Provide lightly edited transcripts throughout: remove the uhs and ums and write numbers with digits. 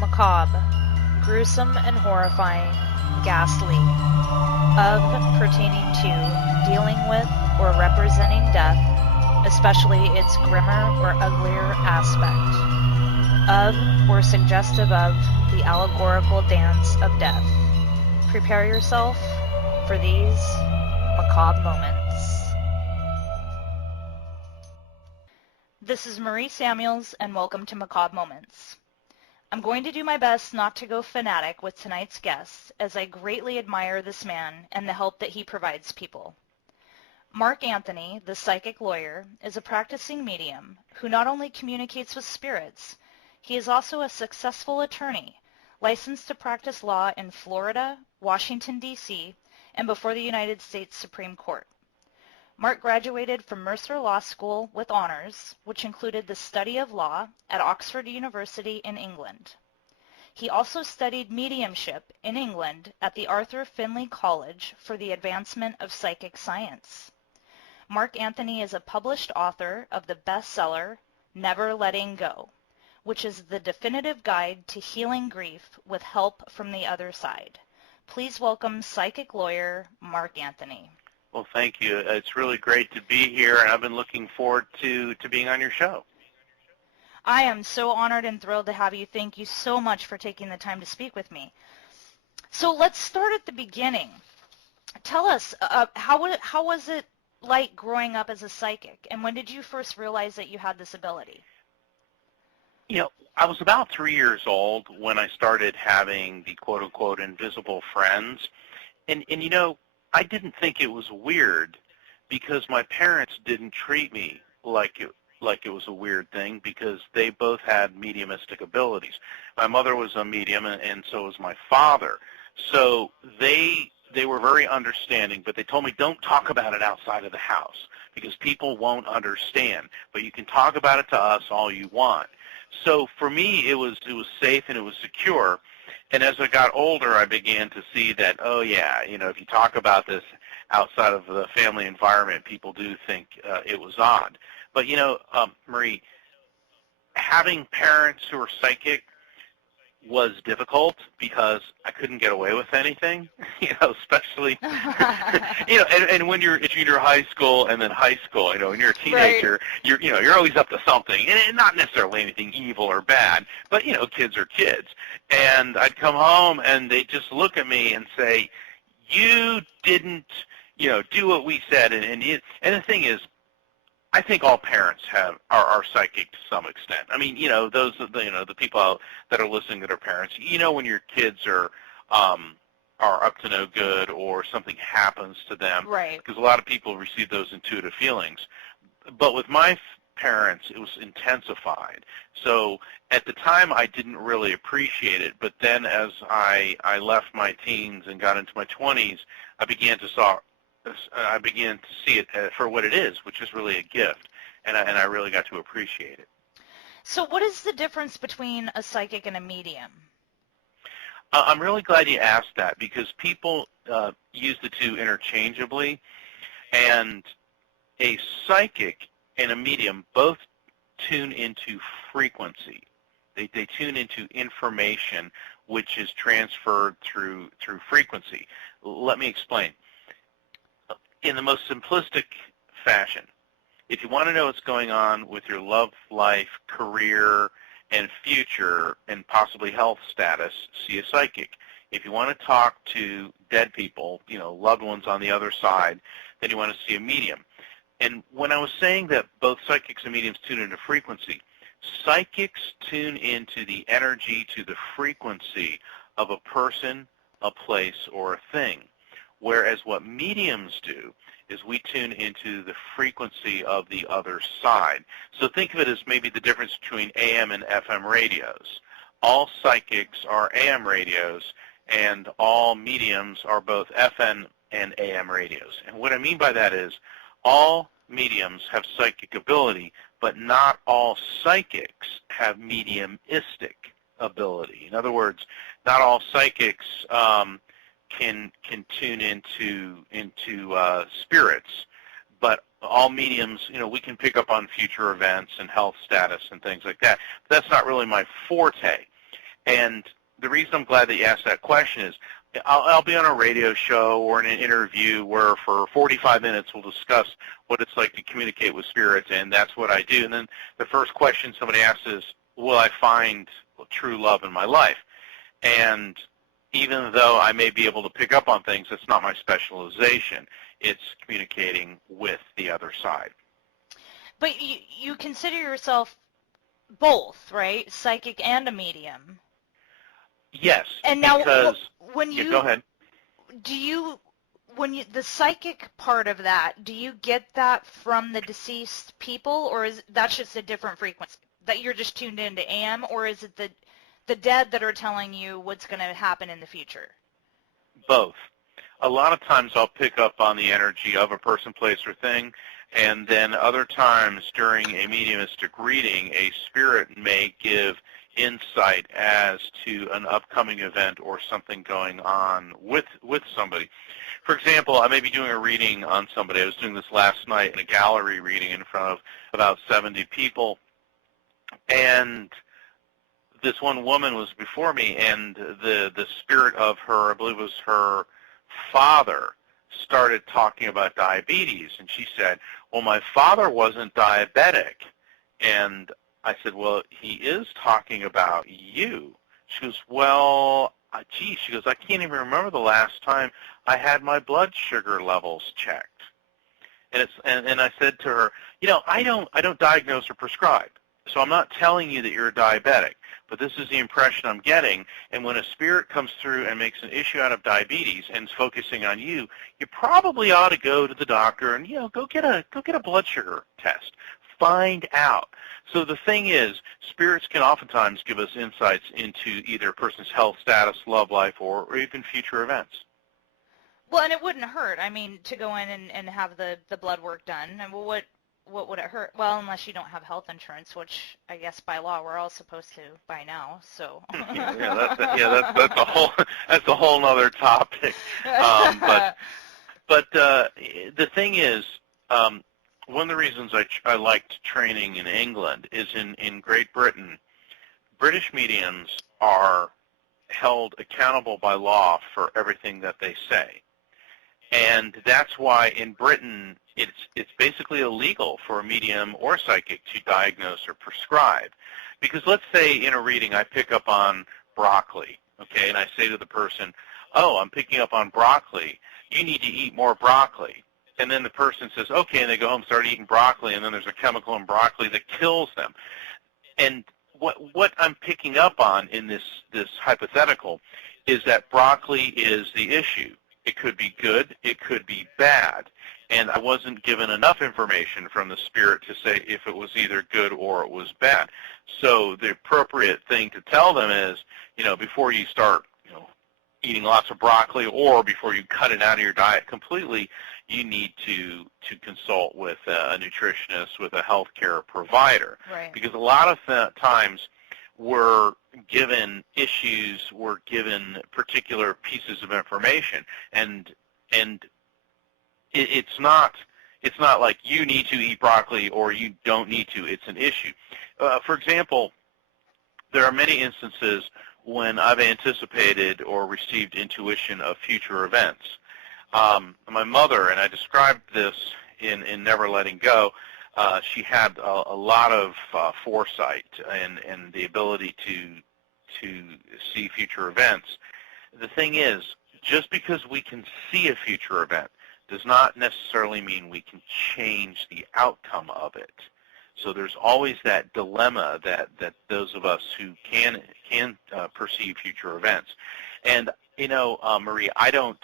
macabre, gruesome and horrifying, ghastly, of pertaining to, dealing with, or representing death, especially its grimmer or uglier aspect, of or suggestive of the allegorical dance of death. Prepare yourself for these macabre moments. This is Marie Samuels, and welcome to Macabre Moments. I'm going to do my best not to go fanatic with tonight's guest, as I greatly admire this man and the help that he provides people. Mark Anthony, the psychic lawyer, is a practicing medium who not only communicates with spirits, he is also a successful attorney, licensed to practice law in Florida, Washington, D.C., and before the United States Supreme Court. Mark graduated from Mercer Law School with honors, which included the study of law at Oxford University in England. He also studied mediumship in England at the Arthur Findlay College for the advancement of psychic science. Mark Anthony is a published author of the bestseller Never Letting Go, which is the definitive guide to healing grief with help from the other side. Please welcome psychic lawyer Mark Anthony. Well, thank you. It's really great to be here, and I've been looking forward to being on your show. I am so honored and thrilled to have you. Thank you so much for taking the time to speak with me. So let's start at the beginning. Tell us, how was it like growing up as a psychic, and when did you first realize that you had this ability? You know, I was about 3 years old when I started having the quote-unquote invisible friends, and you know, I didn't think it was weird because my parents didn't treat me like it was a weird thing because they both had mediumistic abilities. My mother was a medium, and so was my father. So they were very understanding, but they told me don't talk about it outside of the house because people won't understand. But you can talk about it to us all you want. So for me, it was safe and it was secure. And as I got older, I began to see that, oh, yeah, you know, if you talk about this outside of the family environment, people do think it was odd. But, you know, Marie, having parents who are psychic was difficult because I couldn't get away with anything, you know, especially, you know, and when you're in junior high school and then high school, you know, when you're a teenager, right. you're always up to something, and not necessarily anything evil or bad, but, you know, kids are kids. And I'd come home and they'd just look at me and say, you didn't, you know, do what we said. And the thing is, I think all parents are psychic to some extent. I mean, you know, the people that are listening that are parents, you know, when your kids are up to no good or something happens to them, right? Because a lot of people receive those intuitive feelings. But with my parents, it was intensified. So at the time, I didn't really appreciate it. But then as I left my teens and got into my 20s, I began to see it for what it is, which is really a gift, and I really got to appreciate it. So what is the difference between a psychic and a medium? I'm really glad you asked that because people use the two interchangeably, and a psychic and a medium both tune into frequency. They tune into information which is transferred through frequency. Let me explain. In the most simplistic fashion, if you want to know what's going on with your love life, career, and future, and possibly health status, see a psychic. If you want to talk to dead people, you know, loved ones on the other side, then you want to see a medium. And when I was saying that both psychics and mediums tune into frequency, psychics tune into the energy, to the frequency of a person, a place, or a thing. Whereas what mediums do is we tune into the frequency of the other side. So think of it as maybe the difference between AM and FM radios. All psychics are AM radios, and all mediums are both FM and AM radios. And what I mean by that is all mediums have psychic ability, but not all psychics have mediumistic ability. In other words, not all psychics can tune into spirits, but all mediums, you know, we can pick up on future events and health status and things like that. But that's not really my forte. And the reason I'm glad that you asked that question is I'll be on a radio show or in an interview where for 45 minutes we'll discuss what it's like to communicate with spirits, and that's what I do. And then the first question somebody asks is, will I find true love in my life? And even though I may be able to pick up on things, it's not my specialization. It's communicating with the other side. But you consider yourself both, right? Psychic and a medium. Yes. And now, because, when you go ahead. The psychic part of that, do you get that from the deceased people, or is that's just a different frequency that you're just tuned into AM, or is it the dead that are telling you what's going to happen in the future? Both. A lot of times I'll pick up on the energy of a person, place, or thing, and then other times during a mediumistic reading, a spirit may give insight as to an upcoming event or something going on with somebody. For example, I may be doing a reading on somebody. I was doing this last night in a gallery reading in front of about 70 people, and this one woman was before me, and the spirit of her, I believe it was her father, started talking about diabetes, and she said, well, my father wasn't diabetic. And I said, well, he is talking about you. She goes, well, gee, she goes, I can't even remember the last time I had my blood sugar levels checked. And I said to her, I don't diagnose or prescribe. So I'm not telling you that you're a diabetic, but this is the impression I'm getting. And when a spirit comes through and makes an issue out of diabetes and is focusing on you, you probably ought to go to the doctor and go get a blood sugar test. Find out. So the thing is, spirits can oftentimes give us insights into either a person's health status, love life, or even future events. Well, and it wouldn't hurt, to go in and have the blood work done. And what would it hurt? Well, unless you don't have health insurance, which I guess by law we're all supposed to by now. So that's a whole nother topic. But the thing is, one of the reasons I liked training in England is in Great Britain, British mediums are held accountable by law for everything that they say. And that's why in Britain it's basically illegal for a medium or psychic to diagnose or prescribe. Because let's say in a reading I pick up on broccoli, okay, and I say to the person, oh, I'm picking up on broccoli. You need to eat more broccoli. And then the person says, okay, and they go home, start eating broccoli, and then there's a chemical in broccoli that kills them. And what I'm picking up on in this hypothetical is that broccoli is the issue. It could be good, it could be bad. And I wasn't given enough information from the spirit to say if it was either good or it was bad. So the appropriate thing to tell them is, before you start eating lots of broccoli or before you cut it out of your diet completely, you need to consult with a nutritionist, with a healthcare provider. Right. Because a lot of times we're given issues, we're given particular pieces of information, and it's not like you need to eat broccoli or you don't need to. It's an issue. For example, there are many instances when I've anticipated or received intuition of future events. My mother, and I described this in Never Letting Go, she had a lot of foresight and the ability to see future events. The thing is, just because we can see a future event does not necessarily mean we can change the outcome of it. So there's always that dilemma that those of us who can perceive future events. And Marie, I don't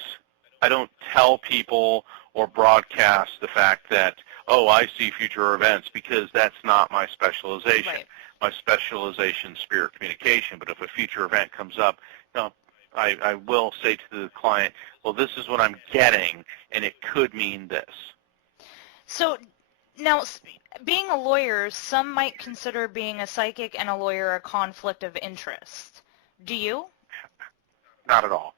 tell people or broadcast the fact that, oh, I see future events, because that's not my specialization. Right. My specialization is spirit communication. But if a future event comes up, I will say to the client, well, this is what I'm getting, and it could mean this. So now, being a lawyer, some might consider being a psychic and a lawyer a conflict of interest. Do you? Not at all.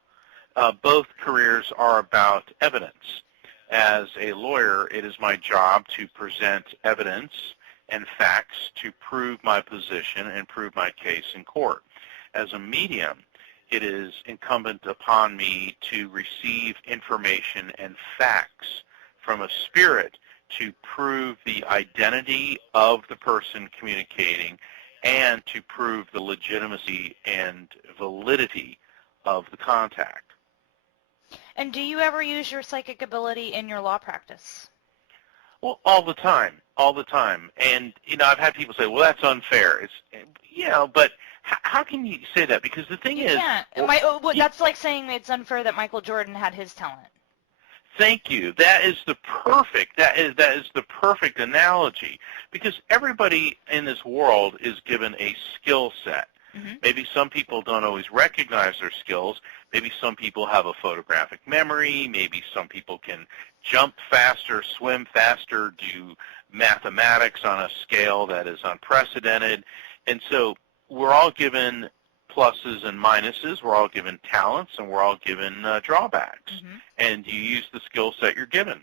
Both careers are about evidence. As a lawyer, it is my job to present evidence and facts to prove my position and prove my case in court. as a medium, it is incumbent upon me to receive information and facts from a spirit to prove the identity of the person communicating and to prove the legitimacy and validity of the contact. And do you ever use your psychic ability in your law practice? Well, all the time. And, I've had people say, well, that's unfair. But how can you say that? Because the thing is... Well, that's like saying it's unfair that Michael Jordan had his talent. Thank you. That is the perfect analogy, because everybody in this world is given a skill set. Mm-hmm. Maybe some people don't always recognize their skills. Maybe some people have a photographic memory. Maybe some people can jump faster, swim faster, do mathematics on a scale that is unprecedented. And so we're all given pluses and minuses. We're all given talents, and we're all given drawbacks. Mm-hmm. And you use the skill set you're given.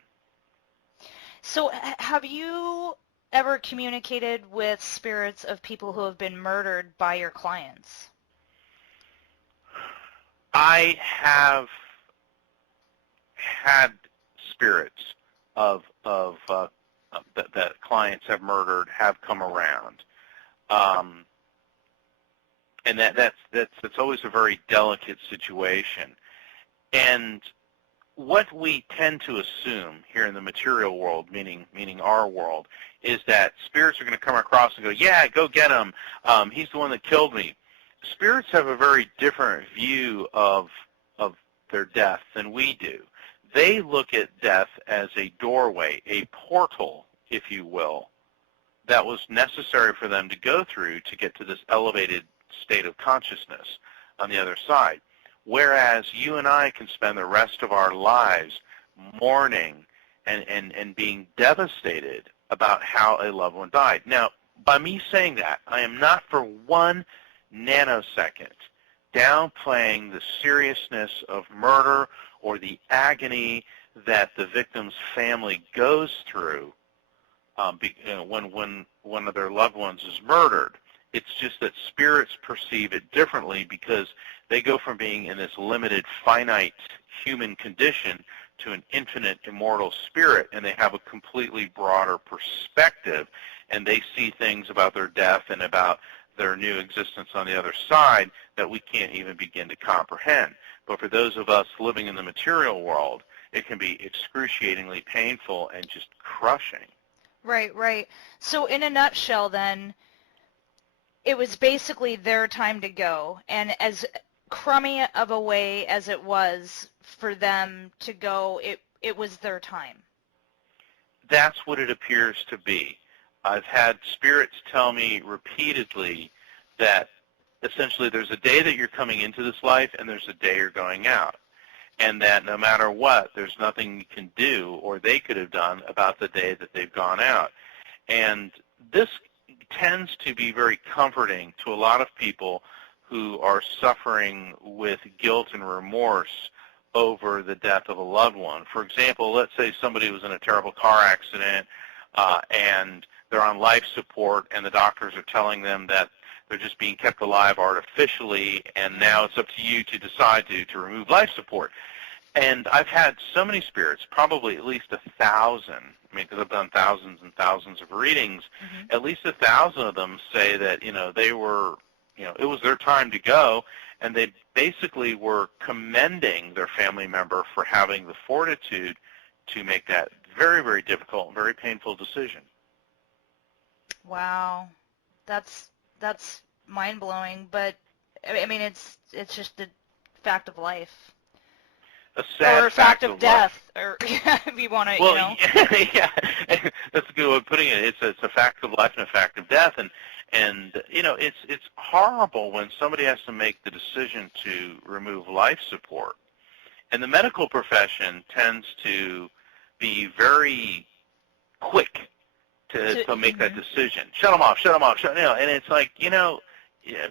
So have you ever communicated with spirits of people who have been murdered by your clients? I have had spirits that clients have murdered have come around. And that's always a very delicate situation. And what we tend to assume here in the material world, meaning our world, is that spirits are going to come across and go, yeah, go get him. He's the one that killed me. Spirits have a very different view of their death than we do. They look at death as a doorway, a portal, if you will, that was necessary for them to go through to get to this elevated state of consciousness on the other side. Whereas you and I can spend the rest of our lives mourning and being devastated about how a loved one died. Now, by me saying that, I am not for 1 nanosecond downplaying the seriousness of murder or the agony that the victim's family goes through when one of their loved ones is murdered. It's just that spirits perceive it differently because they go from being in this limited, finite human condition to an infinite, immortal spirit, and they have a completely broader perspective, and they see things about their death and about their new existence on the other side that we can't even begin to comprehend. But for those of us living in the material world, it can be excruciatingly painful and just crushing. Right. So in a nutshell, then, it was basically their time to go, and as crummy of a way as it was for them to go, it was their time. That's what it appears to be. I've had spirits tell me repeatedly that essentially there's a day that you're coming into this life and there's a day you're going out, and that no matter what, there's nothing you can do or they could have done about the day that they've gone out. And this tends to be very comforting to a lot of people who are suffering with guilt and remorse over the death of a loved one. For example, let's say somebody was in a terrible car accident and they're on life support, and the doctors are telling them that they're just being kept alive artificially, and now it's up to you to decide to remove life support. And I've had so many spirits, probably at least 1,000, because I've done thousands and thousands of readings, mm-hmm. At least 1,000 of them say that, they were, it was their time to go, and they basically were commending their family member for having the fortitude to make that very, very difficult and very painful decision. Wow. That's mind-blowing, but, I mean, it's just a fact of life. A sad or a fact of death, life. Or if you want to, well, yeah, that's a good way of putting it. It's a fact of life and a fact of death, and it's horrible when somebody has to make the decision to remove life support, and the medical profession tends to be very quick to make that decision. Shut them off, and it's like,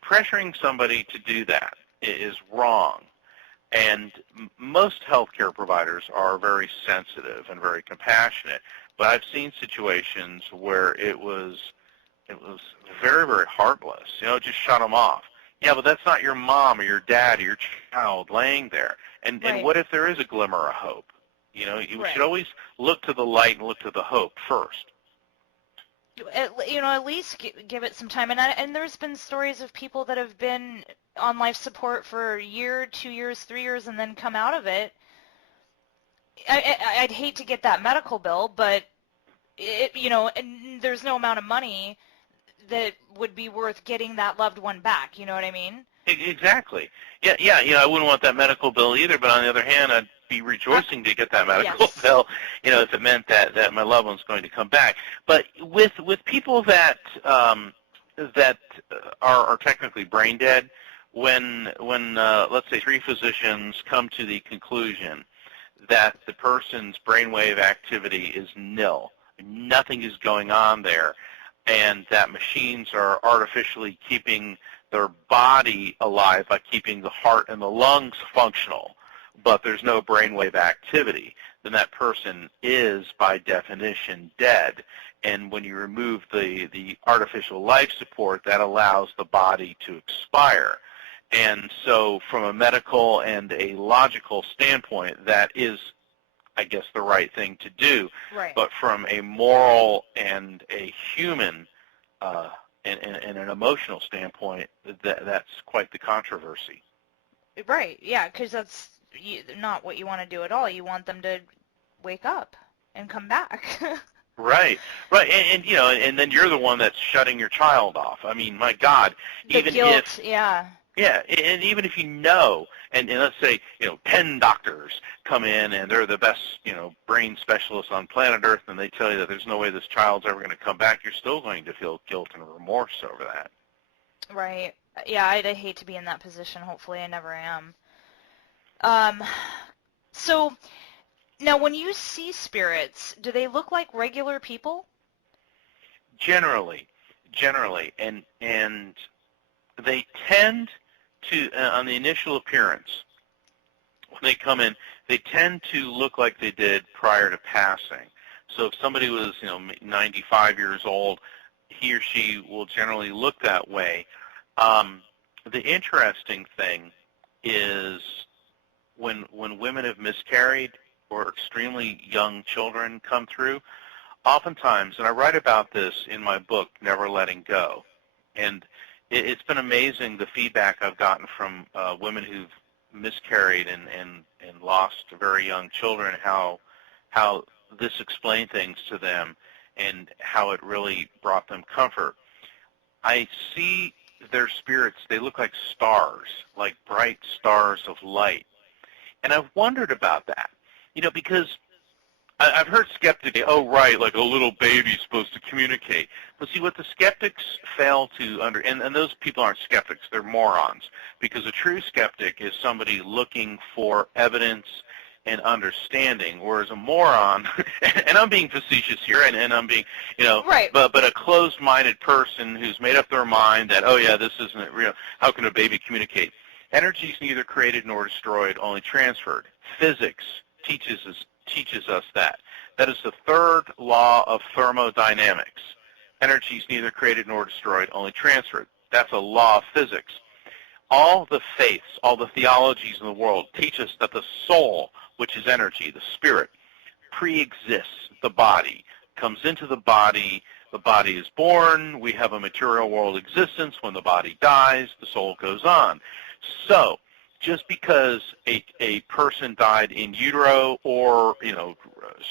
pressuring somebody to do that is wrong. And most healthcare providers are very sensitive and very compassionate, but I've seen situations where it was very, very heartless. Just shut them off. Yeah, but that's not your mom or your dad or your child laying there. And Right. what if there is a glimmer of hope? You know, you Right. should always look to the light and look to the hope first. At least give it some time. And there's been stories of people that have been on life support for a year, 2 years, 3 years, and then come out of it. I'd hate to get that medical bill, but and there's no amount of money that would be worth getting that loved one back. You know what I mean? Exactly. Yeah. I wouldn't want that medical bill either. But on the other hand, I'd be rejoicing to get that medical Yes. bill. If it meant that my loved one's going to come back. But with people that are technically brain dead, when let's say 3 physicians come to the conclusion that the person's brainwave activity is nil, nothing is going on there, and that machines are artificially keeping their body alive by keeping the heart and the lungs functional, but there's no brainwave activity, then that person is, by definition, dead. And when you remove the artificial life support, that allows the body to expire. And so from a medical and a logical standpoint, that is, I guess, the right thing to do. Right. But from a moral and a human and an emotional standpoint, that's quite the controversy. Right. Yeah, because that's not what you want to do at all. You want them to wake up and come back. Right. And then you're the one that's shutting your child off. I mean, my God, The guilt, yeah. Yeah, and even if you know, and let's say, 10 doctors come in and they're the best, brain specialists on planet Earth, and they tell you that there's no way this child's ever going to come back, you're still going to feel guilt and remorse over that. Right. Yeah, I'd hate to be in that position. Hopefully I never am. So, now when you see spirits, do they look like regular people? Generally, and they tend to, on the initial appearance, when they come in, they tend to look like they did prior to passing. So if somebody was, 95 years old, he or she will generally look that way. The interesting thing is when women have miscarried or extremely young children come through, oftentimes, and I write about this in my book, Never Letting Go, and it's been amazing the feedback I've gotten from women who've miscarried and lost very young children, how this explained things to them and how it really brought them comfort. I see their spirits, they look like stars, like bright stars of light. And I've wondered about that, because I've heard skeptics say, oh, right, like a little baby's supposed to communicate. But see, what the skeptics fail to and those people aren't skeptics, they're morons, because a true skeptic is somebody looking for evidence and understanding, whereas a moron, and I'm being facetious here, and I'm being, Right. but a closed-minded person who's made up their mind that, oh, yeah, this isn't real, how can a baby communicate? Energy is neither created nor destroyed, only transferred. Physics teaches us that. That is the third law of thermodynamics. Energy is neither created nor destroyed, only transferred. That's a law of physics. All the faiths, all the theologies in the world teach us that the soul, which is energy, the spirit, pre-exists the body, comes into the body is born, we have a material world existence. When the body dies, the soul goes on. So, just because a person died in utero or,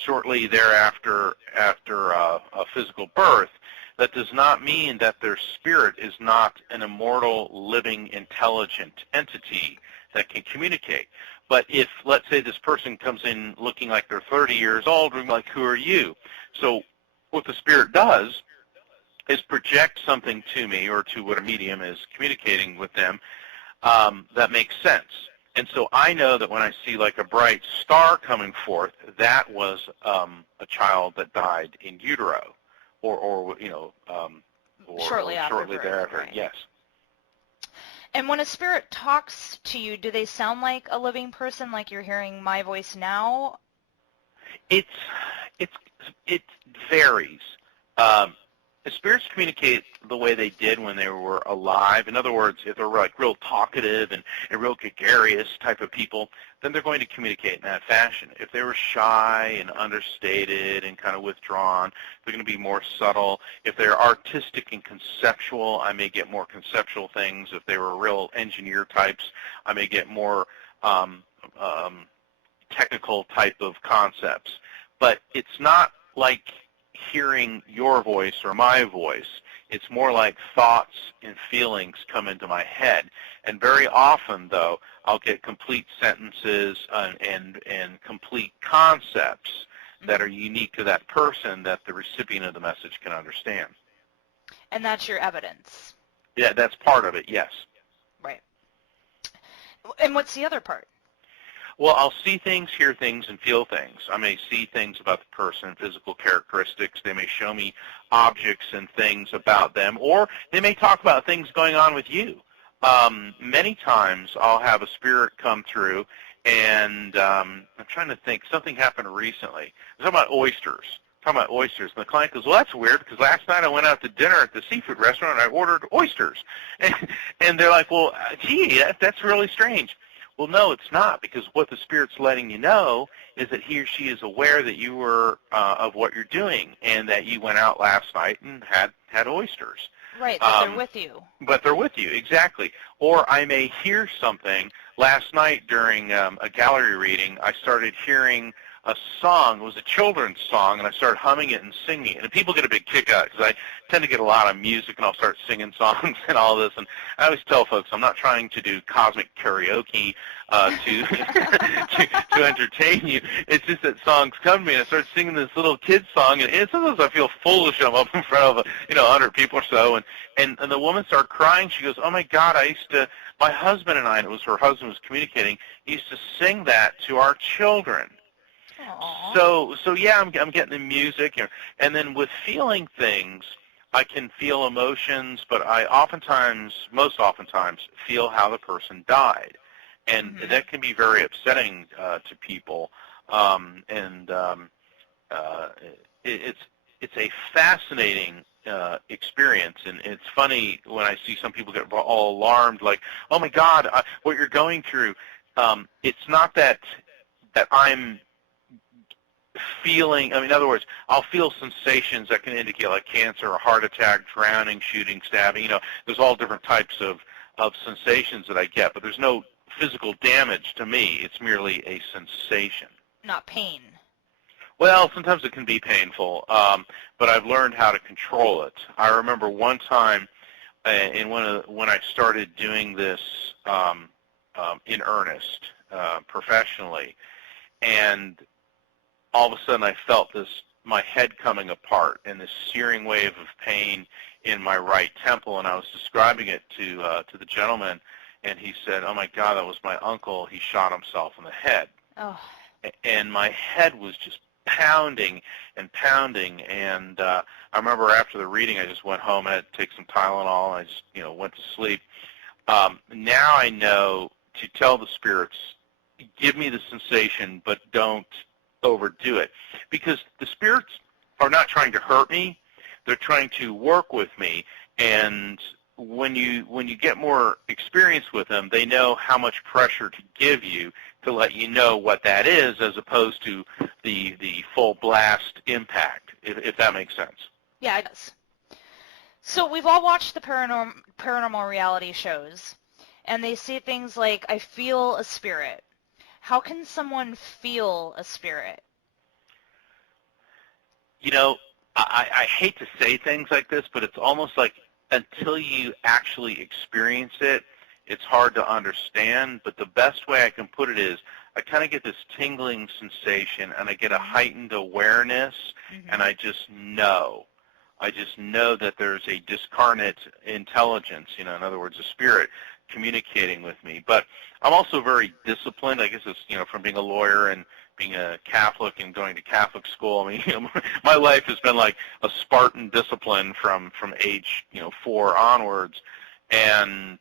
shortly thereafter after a physical birth, that does not mean that their spirit is not an immortal, living, intelligent entity that can communicate. But if, let's say, this person comes in looking like they're 30 years old, we're like, who are you? So what the spirit does is project something to me or to what a medium is communicating with them that makes sense. And so I know that when I see like a bright star coming forth, that was a child that died in utero, or Shortly thereafter. Right. Yes. And when a spirit talks to you, do they sound like a living person, like you're hearing my voice now? It varies. spirits communicate the way they did when they were alive. In other words, if they're like real talkative and real gregarious type of people, then they're going to communicate in that fashion. If they were shy and understated and kind of withdrawn, they're going to be more subtle. If they're artistic and conceptual, I may get more conceptual things. If they were real engineer types, I may get more technical type of concepts. But it's not like hearing your voice or my voice. It's more like thoughts and feelings come into my head. And very often, though, I'll get complete sentences and complete concepts that are unique to that person that the recipient of the message can understand. And that's your evidence. Yeah, that's part of it, yes. Right. And what's the other part? Well, I'll see things, hear things, and feel things. I may see things about the person, physical characteristics. They may show me objects and things about them, or they may talk about things going on with you. Many times I'll have a spirit come through, and I'm trying to think. Something happened recently. I'm talking about oysters. And the client goes, well, that's weird, because last night I went out to dinner at the seafood restaurant, and I ordered oysters. And they're like, well, gee, that's really strange. Well, no, it's not, because what the Spirit's letting you know is that he or she is aware that you were of what you're doing and that you went out last night and had oysters. Right, that they're with you. But they're with you, exactly. Or I may hear something. Last night during a gallery reading, I started hearing a song. It was a children's song, and I started humming it and singing it. And people get a big kick out because I tend to get a lot of music, and I'll start singing songs and all this. And I always tell folks I'm not trying to do cosmic karaoke to entertain you. It's just that songs come to me, and I start singing this little kid song, and sometimes I feel foolish. I'm up in front of 100 people or so, and the woman started crying. She goes, "Oh my God, my husband and I," and it was her husband was communicating, he used to sing that to our children. Aww. So yeah, I'm getting the music, and then with feeling things, I can feel emotions, but I most oftentimes, feel how the person died, and that can be very upsetting to people. It's a fascinating experience, and it's funny when I see some people get all alarmed, like, "Oh my God, what you're going through." It's not that I'm feeling, in other words, I'll feel sensations that can indicate like cancer, a heart attack, drowning, shooting, stabbing. There's all different types of sensations that I get, but there's no physical damage to me. It's merely a sensation. Not pain. Well, sometimes it can be painful, but I've learned how to control it. I remember one time when I started doing this in earnest, professionally, and all of a sudden I felt my head coming apart and this searing wave of pain in my right temple, and I was describing it to the gentleman, and he said, "Oh my God, that was my uncle. He shot himself in the head." Oh. And my head was just pounding and pounding, and I remember after the reading I just went home and I had to take some Tylenol, and I just went to sleep. Now I know to tell the spirits, give me the sensation, but don't overdo it, because the spirits are not trying to hurt me. They're trying to work with me, and when you get more experience with them, they know how much pressure to give you to let you know what that is, as opposed to the full blast impact, if that makes sense. Yeah, it does. So we've all watched the paranormal reality shows, and they say things like, "I feel a spirit." How can someone feel a spirit? I hate to say things like this, but it's almost like until you actually experience it, it's hard to understand. But the best way I can put it is I kind of get this tingling sensation, and I get a heightened awareness, and I just know. That there's a discarnate intelligence, in other words, a spirit communicating with me. But I'm also very disciplined. I guess it's, from being a lawyer and being a Catholic and going to Catholic school. My life has been like a Spartan discipline from age, 4 onwards. And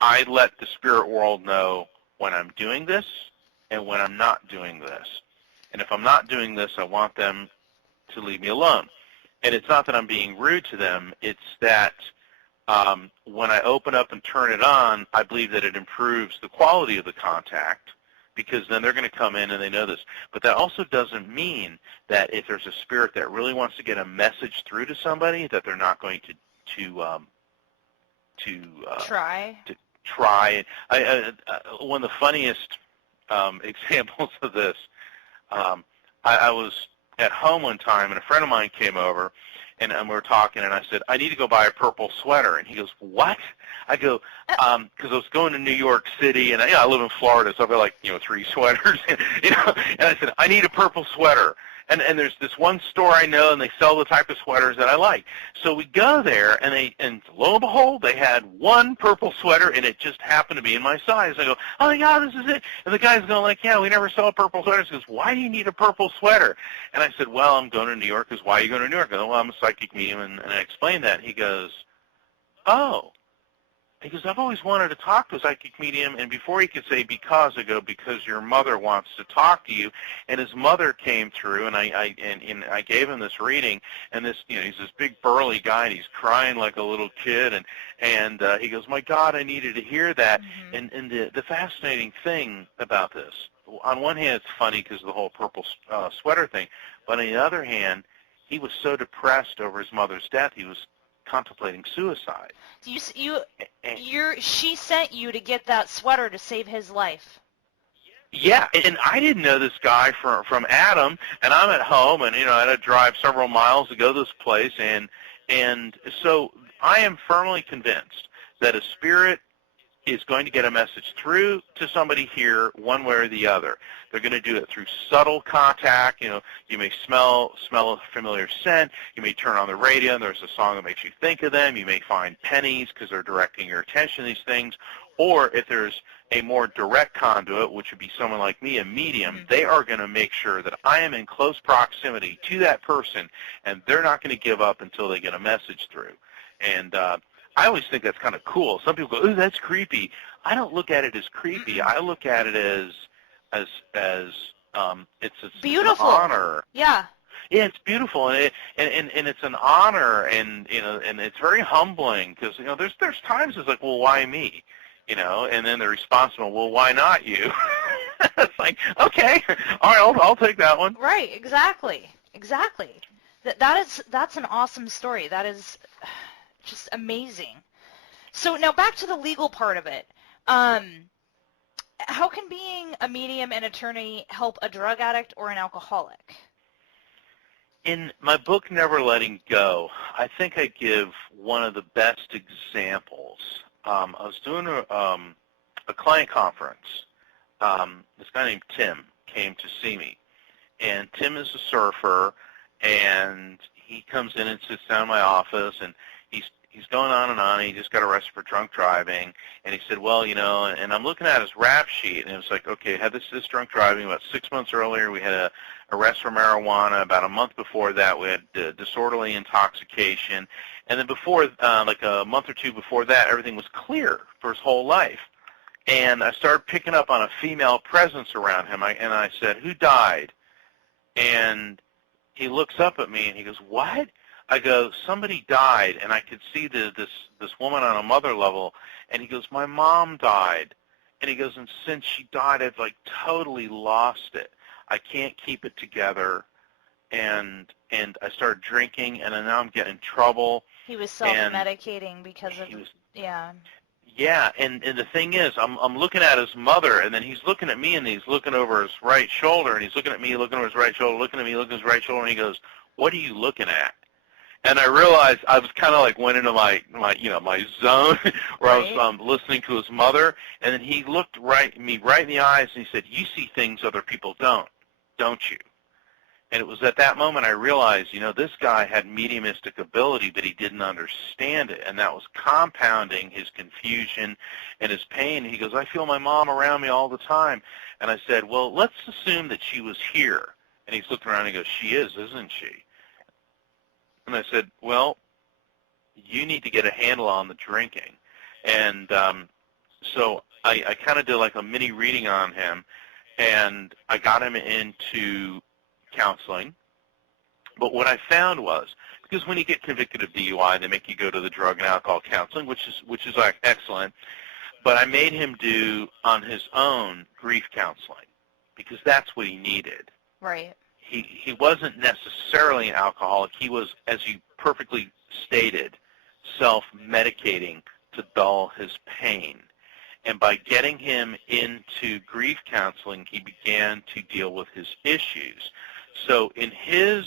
I let the spirit world know when I'm doing this and when I'm not doing this. And if I'm not doing this, I want them to leave me alone. And it's not that I'm being rude to them. It's that when I open up and turn it on, I believe that it improves the quality of the contact, because then they're going to come in and they know this. But that also doesn't mean that if there's a spirit that really wants to get a message through to somebody, that they're not going to Try. to try. One of the funniest examples of this, I was at home one time, and a friend of mine came over, and we were talking, and I said, I need to go buy a purple sweater. And he goes, what? I go, because I was going to New York City, and I live in Florida, so I've got 3 sweaters, and I said, I need a purple sweater. And there's this one store I know, and they sell the type of sweaters that I like. So we go there, and lo and behold, they had one purple sweater, and it just happened to be in my size. I go, oh my God, this is it. And the guy's going yeah, we never saw purple sweaters. He goes, why do you need a purple sweater? And I said, well, I'm going to New York. He goes, why are you going to New York? I go, well, I'm a psychic medium, and I explained that. He goes, oh. He goes, I've always wanted to talk to a psychic medium, and before he could say because, I go, because your mother wants to talk to you. And his mother came through, and I gave him this reading, and this, he's this big burly guy, and he's crying like a little kid, and he goes, my God, I needed to hear that. Mm-hmm. And the fascinating thing about this, on one hand, it's funny because of the whole purple sweater thing, but on the other hand, he was so depressed over his mother's death, he was contemplating suicide. She sent you to get that sweater to save his life. Yeah, and I didn't know this guy from Adam, and I'm at home, and I had to drive several miles to go to this place, and so I am firmly convinced that a spirit is going to get a message through to somebody here one way or the other. They're going to do it through subtle contact. You may smell a familiar scent. You may turn on the radio and there's a song that makes you think of them. You may find pennies because they're directing your attention to these things. Or if there's a more direct conduit, which would be someone like me, a medium, they are going to make sure that I am in close proximity to that person, and they're not going to give up until they get a message through. And I always think that's kind of cool. Some people go, ooh, that's creepy. I don't look at it as creepy. I look at it as it's beautiful. An honor. Yeah. Yeah, it's beautiful, and it's an honor, and and it's very humbling because there's times it's like, well, why me? And then the response, well, why not you? It's like, okay, all right, I'll take that one. Right, exactly. That's an awesome story. That is just amazing. So now back to the legal part of it. How can being a medium and attorney help a drug addict or an alcoholic? In my book, Never Letting Go, I think I give one of the best examples. I was doing a client conference. This guy named Tim came to see me. And Tim is a surfer, and he comes in and sits down in my office, and he's going on and on. And he just got arrested for drunk driving, and he said, well, and I'm looking at his rap sheet, and it was like, okay, had this drunk driving about 6 months earlier. We had a arrest for marijuana. About a month before that, we had disorderly intoxication, and then before, like a month or two before that, everything was clear for his whole life. And I started picking up on a female presence around him, and I said, who died? And he looks up at me, and he goes, what? I go, somebody died, and I could see this woman on a mother level, and he goes, my mom died. And he goes, and since she died, I've totally lost it. I can't keep it together, and I started drinking, and now I'm getting in trouble. He was self-medicating because of, yeah. Yeah, and the thing is, I'm looking at his mother, and then he's looking at me, and he's looking over his right shoulder, and he's looking at me, looking over his right shoulder, looking at me, looking at his right shoulder, and he goes, what are you looking at? And I realized I was kind of went into my zone where I was listening to his mother, and then he looked me right in the eyes, and he said, you see things other people don't you? And it was at that moment I realized, this guy had mediumistic ability, but he didn't understand it, and that was compounding his confusion and his pain. He goes, I feel my mom around me all the time. And I said, well, let's assume that she was here. And he's looking around and he goes, she is, isn't she? And I said, well, you need to get a handle on the drinking. And so I kind of did a mini reading on him, and I got him into counseling. But what I found was, because when you get convicted of DUI, they make you go to the drug and alcohol counseling, which is excellent. But I made him do on his own grief counseling because that's what he needed. Right. He wasn't necessarily an alcoholic. He was, as you perfectly stated, self-medicating to dull his pain. And by getting him into grief counseling, he began to deal with his issues. So in his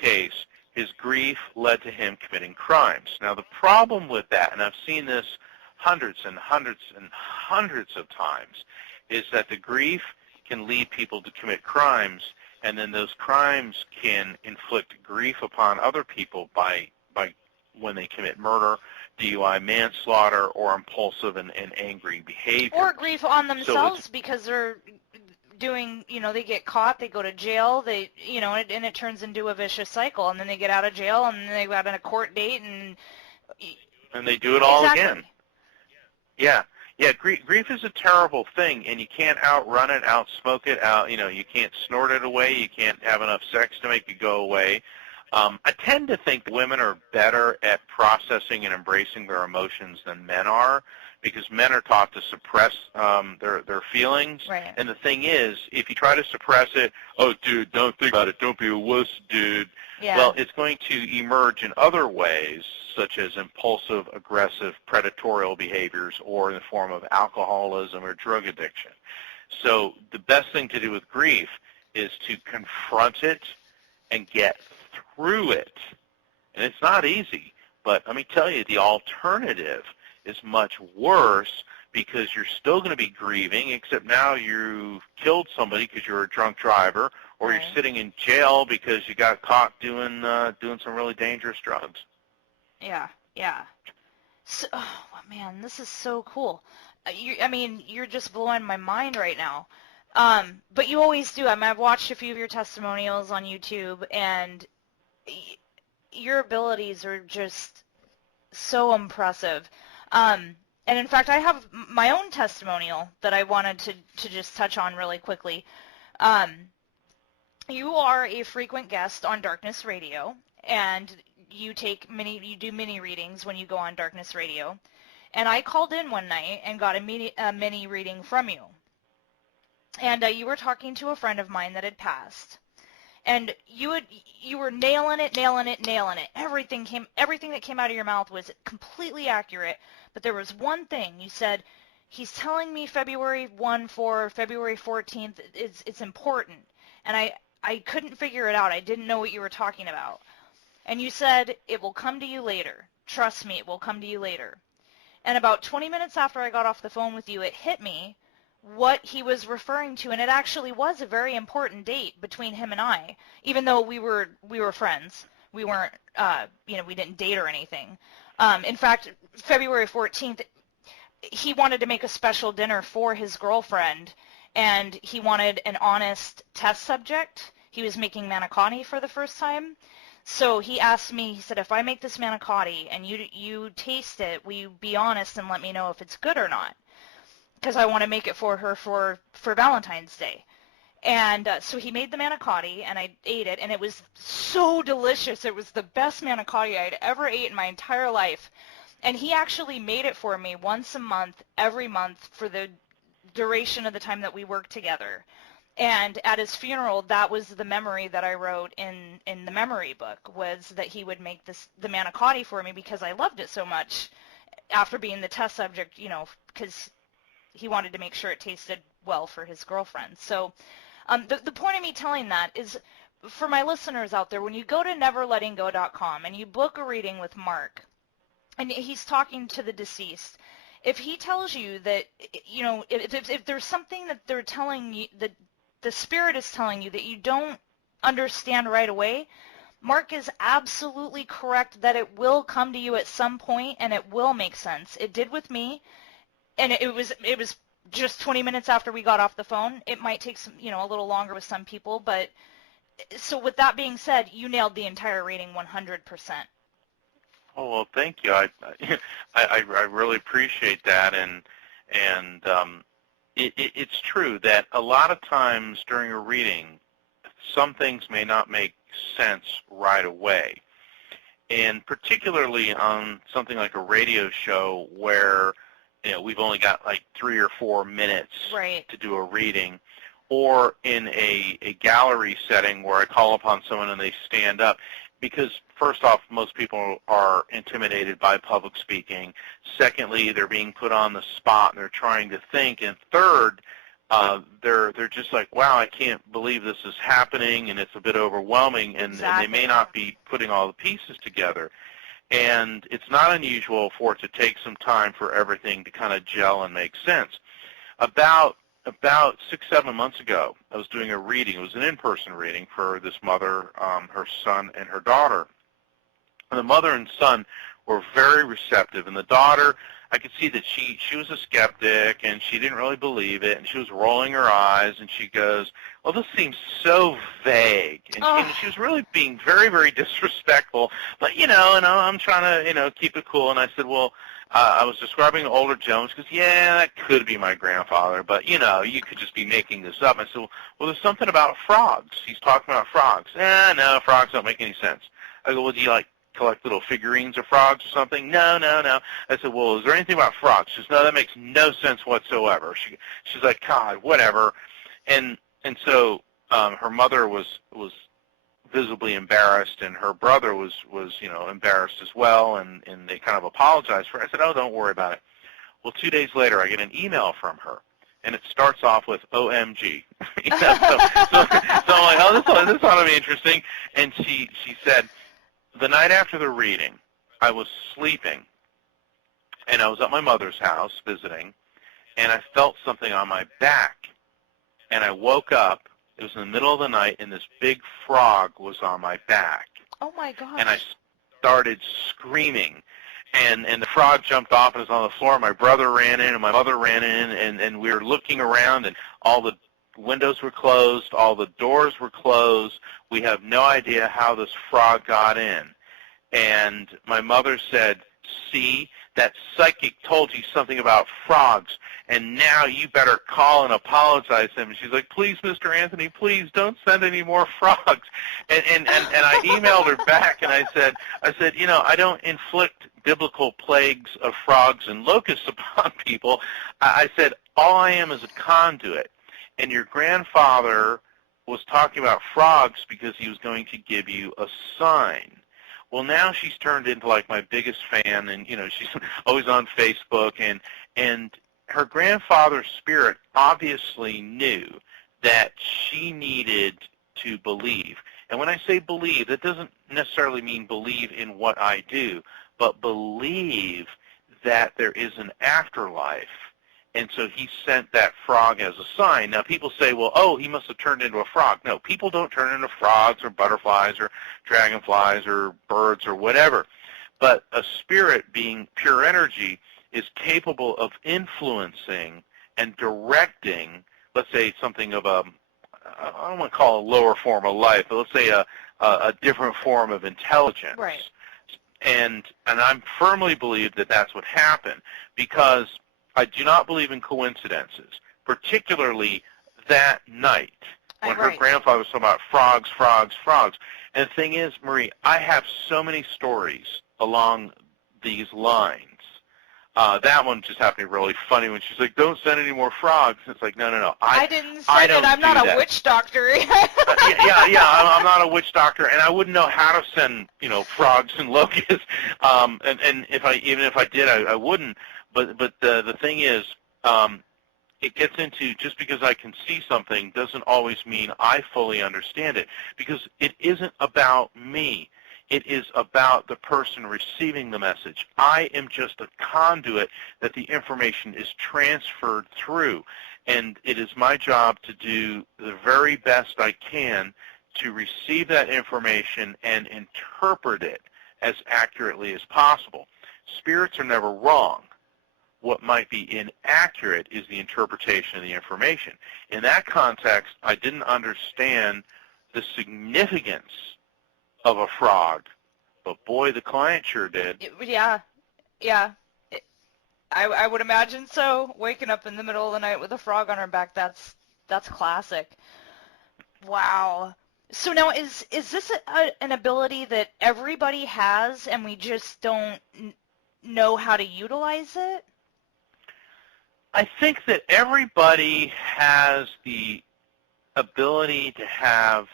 case, his grief led to him committing crimes. Now the problem with that, and I've seen this hundreds and hundreds and hundreds of times, is that the grief can lead people to commit crimes, and then those crimes can inflict grief upon other people by when they commit murder, DUI, manslaughter, or impulsive and angry behavior. Or grief on themselves because they're doing, they get caught, they go to jail, and it turns into a vicious cycle, and then they get out of jail, and then they go out on a court date, and they do it all exactly. again. Yeah, grief is a terrible thing, and you can't outrun it, outsmoke it, you can't snort it away, you can't have enough sex to make it go away. I tend to think women are better at processing and embracing their emotions than men are, because men are taught to suppress their feelings. Right. And the thing is, if you try to suppress it, oh, dude, don't think about it, don't be a wuss, dude. Yeah. Well, it's going to emerge in other ways, such as impulsive, aggressive, predatorial behaviors, or in the form of alcoholism or drug addiction. So the best thing to do with grief is to confront it and get through it. And it's not easy, but let me tell you, the alternative is much worse, because you're still going to be grieving, except now you've killed somebody because you're a drunk driver, or right. You're sitting in jail because you got caught doing some really dangerous drugs. Yeah. So, oh, man, this is so cool. You're just blowing my mind right now. But you always do. I've watched a few of your testimonials on YouTube, and your abilities are just so impressive. And in fact, I have my own testimonial that I wanted to just touch on really quickly. You are a frequent guest on Darkness Radio, and you do mini readings when you go on Darkness Radio. And I called in one night and got a mini reading from you. And you were talking to a friend of mine that had passed. And you were nailing it. Everything that came out of your mouth was completely accurate. But there was one thing you said. He's telling me February 1 for February 14th. It's important, and I couldn't figure it out. I didn't know what you were talking about. And you said it will come to you later. Trust me, it will come to you later. And about 20 minutes after I got off the phone with you, it hit me what he was referring to, and it actually was a very important date between him and I, even though we were friends. We weren't, we didn't date or anything. In fact, February 14th, he wanted to make a special dinner for his girlfriend, and he wanted an honest test subject. He was making manicotti for the first time. So he asked me, he said, if I make this manicotti and you taste it, will you be honest and let me know if it's good or not? Because I want to make it for her for Valentine's Day. And so he made the manicotti, and I ate it, and it was so delicious. It was the best manicotti I'd ever ate in my entire life. And he actually made it for me once a month, every month, for the duration of the time that we worked together. And at his funeral, that was the memory that I wrote in the memory book, was that he would make the manicotti for me because I loved it so much after being the test subject, because he wanted to make sure it tasted well for his girlfriend. So the point of me telling that is, for my listeners out there, when you go to neverlettinggo.com and you book a reading with Mark, and he's talking to the deceased, if he tells you that, if there's something that they're telling you, that the spirit is telling you that you don't understand right away, Mark is absolutely correct that it will come to you at some point and it will make sense. It did with me, and it was just 20 minutes after we got off the phone. It might take some, a little longer with some people, but so with that being said, you nailed the entire reading 100%. Oh, well, thank you. I really appreciate that, and it's true that a lot of times during a reading, some things may not make sense right away. and particularly on something like a radio show where we've only got like 3 or 4 minutes Right. to do a reading, or in a gallery setting where I call upon someone and they stand up. Because first off, most people are intimidated by public speaking. Secondly, they're being put on the spot and they're trying to think. And third, they're just like, wow, I can't believe this is happening, and it's a bit overwhelming, and they may not be putting all the pieces together. And it's not unusual for it to take some time for everything to kind of gel and make sense. About 6-7 months ago, I was doing a reading. It was an in-person reading for this mother, her son, and her daughter. And the mother and son were very receptive, and the daughter, I could see that she was a skeptic, and she didn't really believe it, and she was rolling her eyes, and she goes, well, this seems so vague. And she was really being very, very disrespectful, but, and I'm trying to, keep it cool. And I said, well, I was describing an older gentleman. She goes, yeah, that could be my grandfather, but, you could just be making this up. I said, well, there's something about frogs. He's talking about frogs. No, frogs don't make any sense. I go, well, do you collect little figurines of frogs or something? No. I said, well, is there anything about frogs? She says, no, that makes no sense whatsoever. She's like, God, whatever. And so her mother was visibly embarrassed, and her brother was embarrassed as well, and they kind of apologized for it. I said, oh, don't worry about it. Well, 2 days later, I get an email from her, and it starts off with OMG. So I'm like, oh, this ought to be interesting. And she said, the night after the reading, I was sleeping, and I was at my mother's house visiting, and I felt something on my back, and I woke up. It was in the middle of the night, and this big frog was on my back. Oh, my gosh. And I started screaming, and the frog jumped off and was on the floor. My brother ran in, and my mother ran in, and we were looking around, and all the windows were closed, all the doors were closed. We have no idea how this frog got in. And my mother said, see, that psychic told you something about frogs, and now you better call and apologize to him. And she's like, please, Mr. Anthony, please don't send any more frogs. And I emailed her back, and I said, I don't inflict biblical plagues of frogs and locusts upon people. I said, all I am is a conduit. And your grandfather was talking about frogs because he was going to give you a sign. Well, now she's turned into like my biggest fan, and she's always on Facebook, and her grandfather's spirit obviously knew that she needed to believe. And when I say believe, that doesn't necessarily mean believe in what I do, but believe that there is an afterlife. And so he sent that frog as a sign. Now, people say, well, oh, he must have turned into a frog. No, people don't turn into frogs or butterflies or dragonflies or birds or whatever. But a spirit, being pure energy, is capable of influencing and directing, let's say, something of a, I don't want to call it a lower form of life, but let's say a different form of intelligence. Right. And I firmly believe that that's what happened, because I do not believe in coincidences, particularly that night when her grandfather was talking about frogs, frogs, frogs. And the thing is, Marie, I have so many stories along these lines. That one just happened to be really funny when she's like, don't send any more frogs. And it's like, no. I didn't say that. I'm not a witch doctor. I'm not a witch doctor, and I wouldn't know how to send, frogs and locusts. And even if I did, I wouldn't. But the thing is, it gets into, just because I can see something doesn't always mean I fully understand it, because it isn't about me. It is about the person receiving the message. I am just a conduit that the information is transferred through, and it is my job to do the very best I can to receive that information and interpret it as accurately as possible. Spirits are never wrong. What might be inaccurate is the interpretation of the information. In that context, I didn't understand the significance of a frog, but boy, the client sure did. Yeah. I would imagine so. Waking up in the middle of the night with a frog on her back, that's classic. Wow. So now, is this an ability that everybody has, and we just don't know how to utilize it? I think that everybody has the ability to have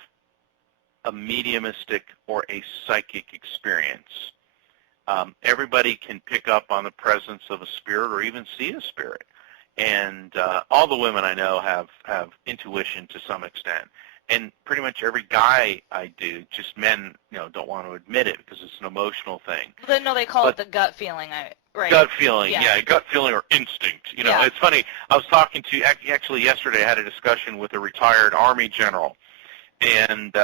a mediumistic or a psychic experience. Everybody can pick up on the presence of a spirit or even see a spirit. And all the women I know have intuition to some extent. And pretty much every guy I do, just men, don't want to admit it because it's an emotional thing. But no, they call it the gut feeling, right? Gut feeling, yeah, gut feeling or instinct. Yeah. It's funny. I was talking to, actually yesterday I had a discussion with a retired Army general, and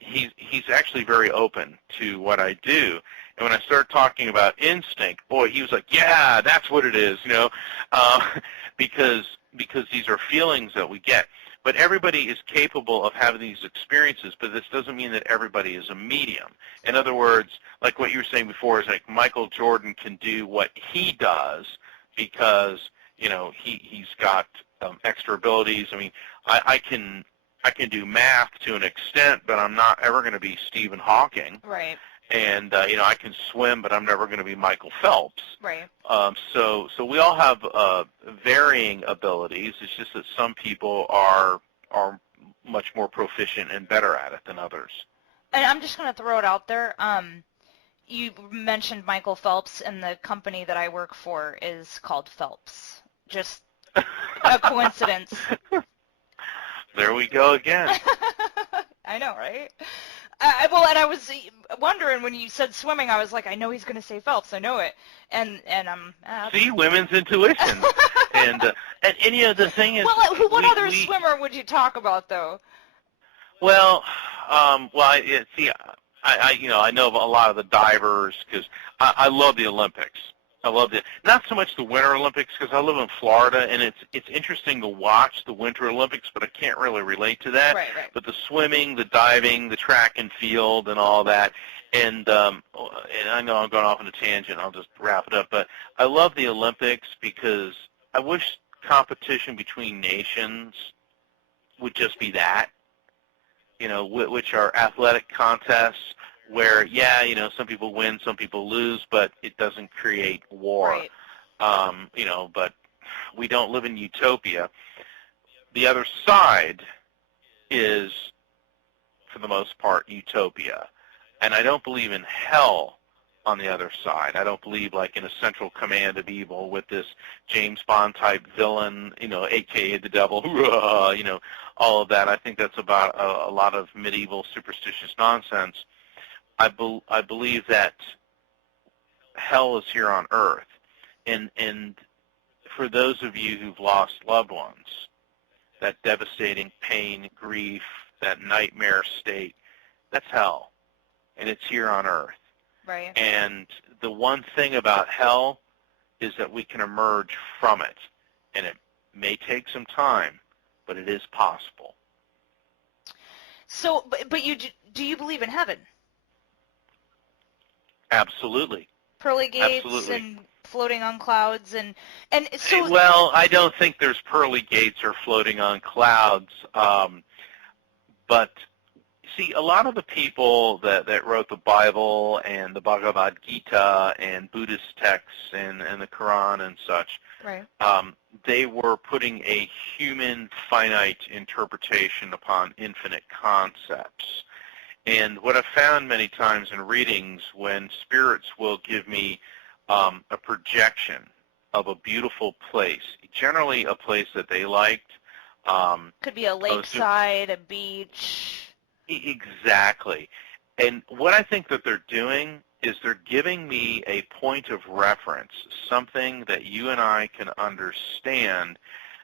he's actually very open to what I do. And when I started talking about instinct, boy, he was like, yeah, that's what it is, because these are feelings that we get. But everybody is capable of having these experiences, but this doesn't mean that everybody is a medium. In other words, like what you were saying before, is like Michael Jordan can do what he does because, he's got extra abilities. I mean, I can do math to an extent, but I'm not ever going to be Stephen Hawking. Right. And, I can swim, but I'm never going to be Michael Phelps. Right. So we all have varying abilities. It's just that some people are much more proficient and better at it than others. And I'm just going to throw it out there. You mentioned Michael Phelps, and the company that I work for is called Phelps. Just a coincidence. There we go again. I know, right? And I was wondering when you said swimming, I was like, I know he's going to say Phelps. I know it. And see, women's intuition. and the thing is, well, what other swimmer would you talk about though? Well, I know a lot of the divers because I love the Olympics. I love not so much the Winter Olympics because I live in Florida, and it's interesting to watch the Winter Olympics, but I can't really relate to that. Right. But the swimming, the diving, the track and field, and all that, and I know I'm going off on a tangent. I'll just wrap it up. But I love the Olympics because I wish competition between nations would just be that, which are athletic contests where, some people win, some people lose, but it doesn't create war. Right. But we don't live in utopia. The other side is, for the most part, utopia. And I don't believe in hell on the other side. I don't believe like in a central command of evil with this James Bond type villain, a.k.a. the devil, all of that. I think that's about a lot of medieval superstitious nonsense. I believe that hell is here on earth. And for those of you who've lost loved ones, that devastating pain, grief, that nightmare state, that's hell. And it's here on earth. Right. And the one thing about hell is that we can emerge from it. And it may take some time, but it is possible. So, but do you believe in heaven? Absolutely. Pearly gates. Absolutely. And floating on clouds and so. Well, I don't think there's pearly gates or floating on clouds, but see, a lot of the people that wrote the Bible and the Bhagavad Gita and Buddhist texts and the Quran and such, right. They were putting a human finite interpretation upon infinite concepts. And what I've found many times in readings, when spirits will give me a projection of a beautiful place, generally a place that they liked. Could be a lakeside, a beach. Exactly. And what I think that they're doing is they're giving me a point of reference, something that you and I can understand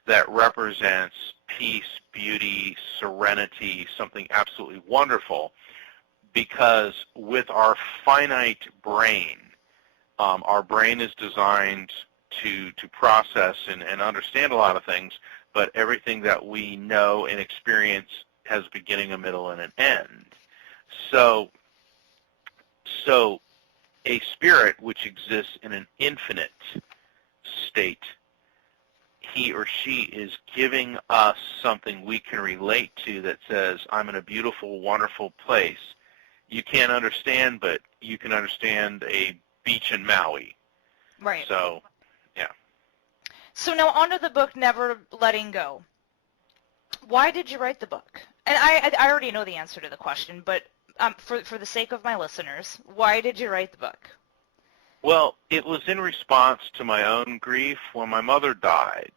that represents peace, beauty, serenity, something absolutely wonderful. Because with our finite brain, our brain is designed to process and understand a lot of things, but everything that we know and experience has a beginning, a middle, and an end. So a spirit which exists in an infinite state, he or she is giving us something we can relate to that says, I'm in a beautiful, wonderful place. You can't understand, but you can understand a beach in Maui. Right. So, yeah. So now onto the book, Never Letting Go. Why did you write the book? And I already know the answer to the question, but for the sake of my listeners, why did you write the book? Well, it was in response to my own grief when my mother died.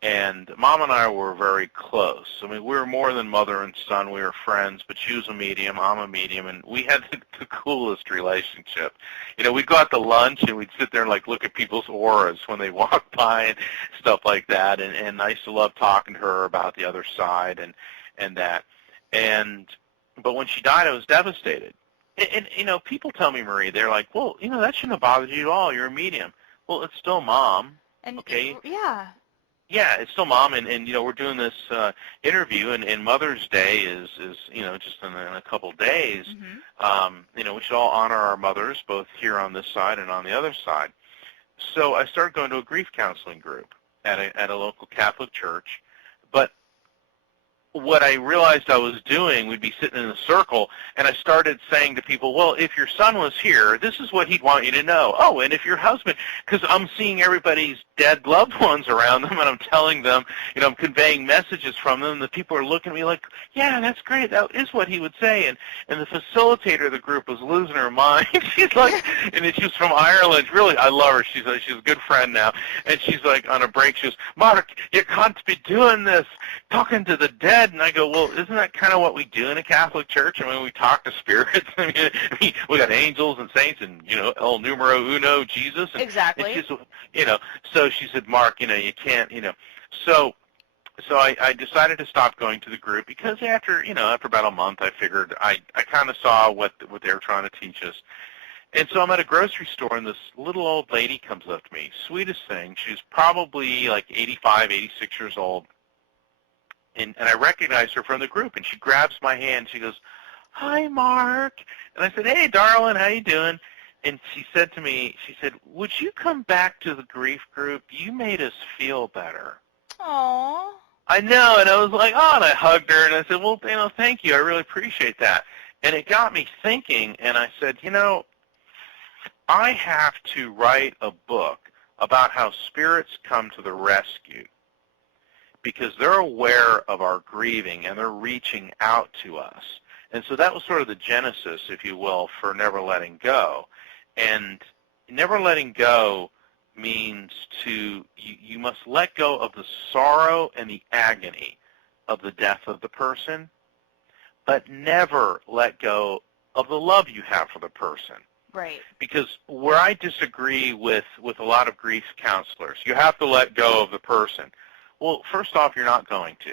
And Mom and I were very close. I mean, we were more than mother and son. We were friends, but she was a medium, I'm a medium, and we had the coolest relationship. You know, we'd go out to lunch, and we'd sit there and, like, look at people's auras when they walked by and stuff like that. And I used to love talking to her about the other side and that. But when she died, I was devastated. And, you know, people tell me, Marie, they're like, well, you know, that shouldn't have bothered you at all. You're a medium. Well, it's still Mom, And okay? Yeah. Yeah, it's still Mom, and you know, we're doing this interview, and Mother's Day is you know, just in a couple days. Mm-hmm. You know, we should all honor our mothers, both here on this side and on the other side. So I started going to a grief counseling group at a local Catholic church. But what I realized I was doing, we'd be sitting in a circle, and I started saying to people, well, if your son was here, this is what he'd want you to know. Oh, and if your husband, because I'm seeing everybody's dead loved ones around them, and I'm telling them, you know, I'm conveying messages from them, and the people are looking at me like, yeah, that's great, that is what he would say. And the facilitator of the group was losing her mind. She's like, and she's from Ireland. Really, I love her. She's a good friend now. And she's like, on a break, she goes, Mark, you can't be doing this, talking to the dead. And I go, well, isn't that kind of what we do in a Catholic church? I mean, we talk to spirits. I mean, we got angels and saints and, you know, el numero uno, Jesus. And, Exactly. And she's, you know, so she said, Mark, you know, you can't, you know. So I decided to stop going to the group because after about a month, I figured I kind of saw what they were trying to teach us. And so I'm at a grocery store, and this little old lady comes up to me, sweetest thing. She's probably like 85, 86 years old. And I recognized her from the group, and she grabs my hand. She goes, hi, Mark. And I said, hey, darling, how you doing? And she said to me, she said, would you come back to the grief group? You made us feel better. Aww. I know, and I was like, oh, and I hugged her, and I said, well, you know, thank you. I really appreciate that. And it got me thinking, and I said, you know, I have to write a book about how spirits come to the rescue, because they're aware of our grieving and they're reaching out to us. And so that was sort of the genesis, if you will, for Never Letting Go. And never letting go means you must let go of the sorrow and the agony of the death of the person, but never let go of the love you have for the person. Right. Because where I disagree with a lot of grief counselors, you have to let go of the person. Well, first off, you're not going to.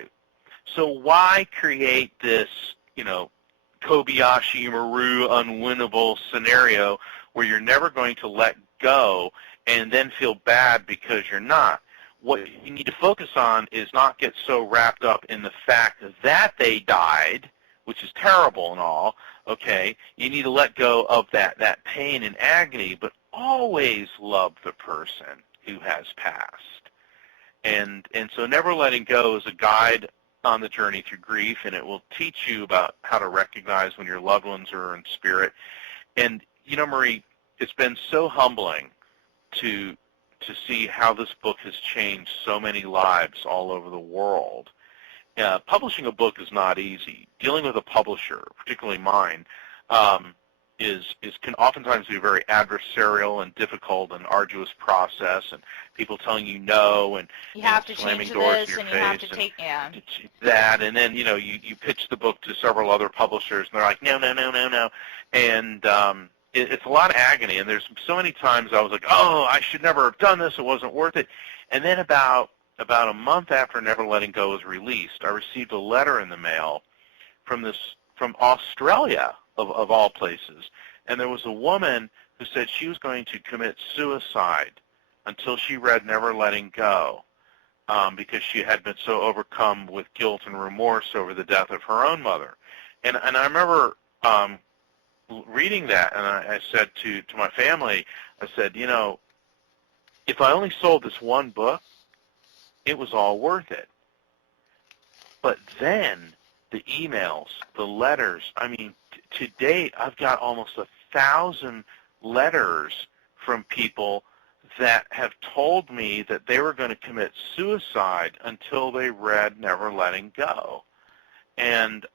So why create this, you know, Kobayashi Maru unwinnable scenario where you're never going to let go and then feel bad because you're not? What you need to focus on is not get so wrapped up in the fact that they died, which is terrible and all, okay? You need to let go of that pain and agony, but always love the person who has passed. And so Never Letting Go is a guide on the journey through grief, and it will teach you about how to recognize when your loved ones are in spirit. And, you know, Marie, it's been so humbling to see how this book has changed so many lives all over the world. Publishing a book is not easy. Dealing with a publisher, particularly mine, can oftentimes be a very adversarial and difficult and arduous process, and people telling you no, and you have to slamming change doors this, in your and face, you have to take that, and then you pitch the book to several other publishers, and they're like, no, and it's a lot of agony. And there's so many times I was like, oh, I should never have done this. It wasn't worth it. And then about a month after Never Letting Go was released, I received a letter in the mail from Australia, of all places. And there was a woman who said she was going to commit suicide until she read Never Letting Go, because she had been so overcome with guilt and remorse over the death of her own mother. And I remember reading that, and I said to my family, I said, you know, if I only sold this one book, it was all worth it. But then the emails, the letters, I mean, to date, I've got almost 1,000 letters from people that have told me that they were going to commit suicide until they read Never Letting Go. And,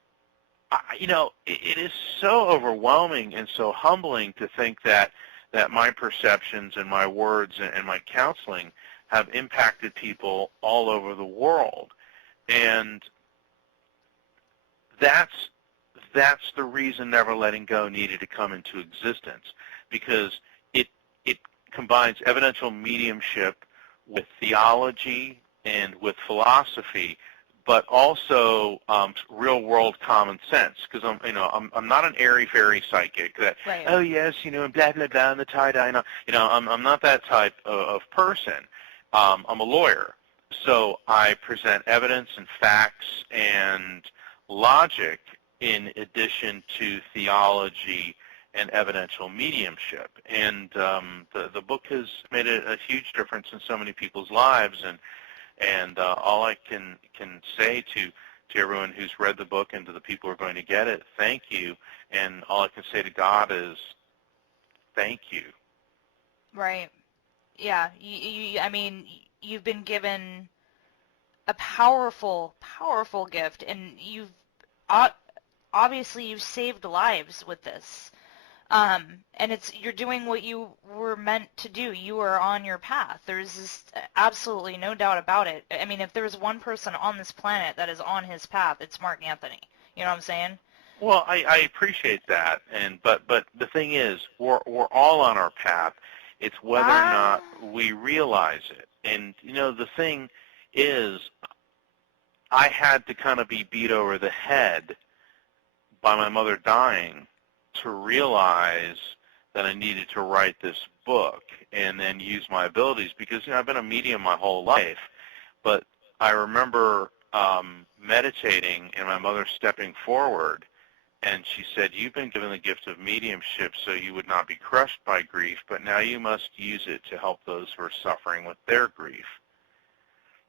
it is so overwhelming and so humbling to think that my perceptions and my words and my counseling have impacted people all over the world. And that's the reason Never Letting Go needed to come into existence, because it combines evidential mediumship with theology and with philosophy, but also real world common sense. Because I'm not an airy-fairy psychic that Right. Oh yes, and blah blah blah and the tie-dye. I'm not that type of person. I'm a lawyer, so I present evidence and facts and logic in addition to theology and evidential mediumship. And the book has made a huge difference in so many people's lives. And all I can say to everyone who's read the book and to the people who are going to get it, thank you. And all I can say to God is thank you. Right. Yeah. I mean, you've been given a powerful, powerful gift, and obviously you've saved lives with this. And you're doing what you were meant to do. You are on your path. There's just absolutely no doubt about it. I mean, if there's one person on this planet that is on his path, it's Mark Anthony. You know what I'm saying? Well, I appreciate that, but the thing is, we're all on our path. It's whether or not we realize it. And the thing is, I had to kind of be beat over the head by my mother dying to realize that I needed to write this book and then use my abilities, because I've been a medium my whole life. But I remember meditating and my mother stepping forward, and she said, "You've been given the gift of mediumship so you would not be crushed by grief, but now you must use it to help those who are suffering with their grief."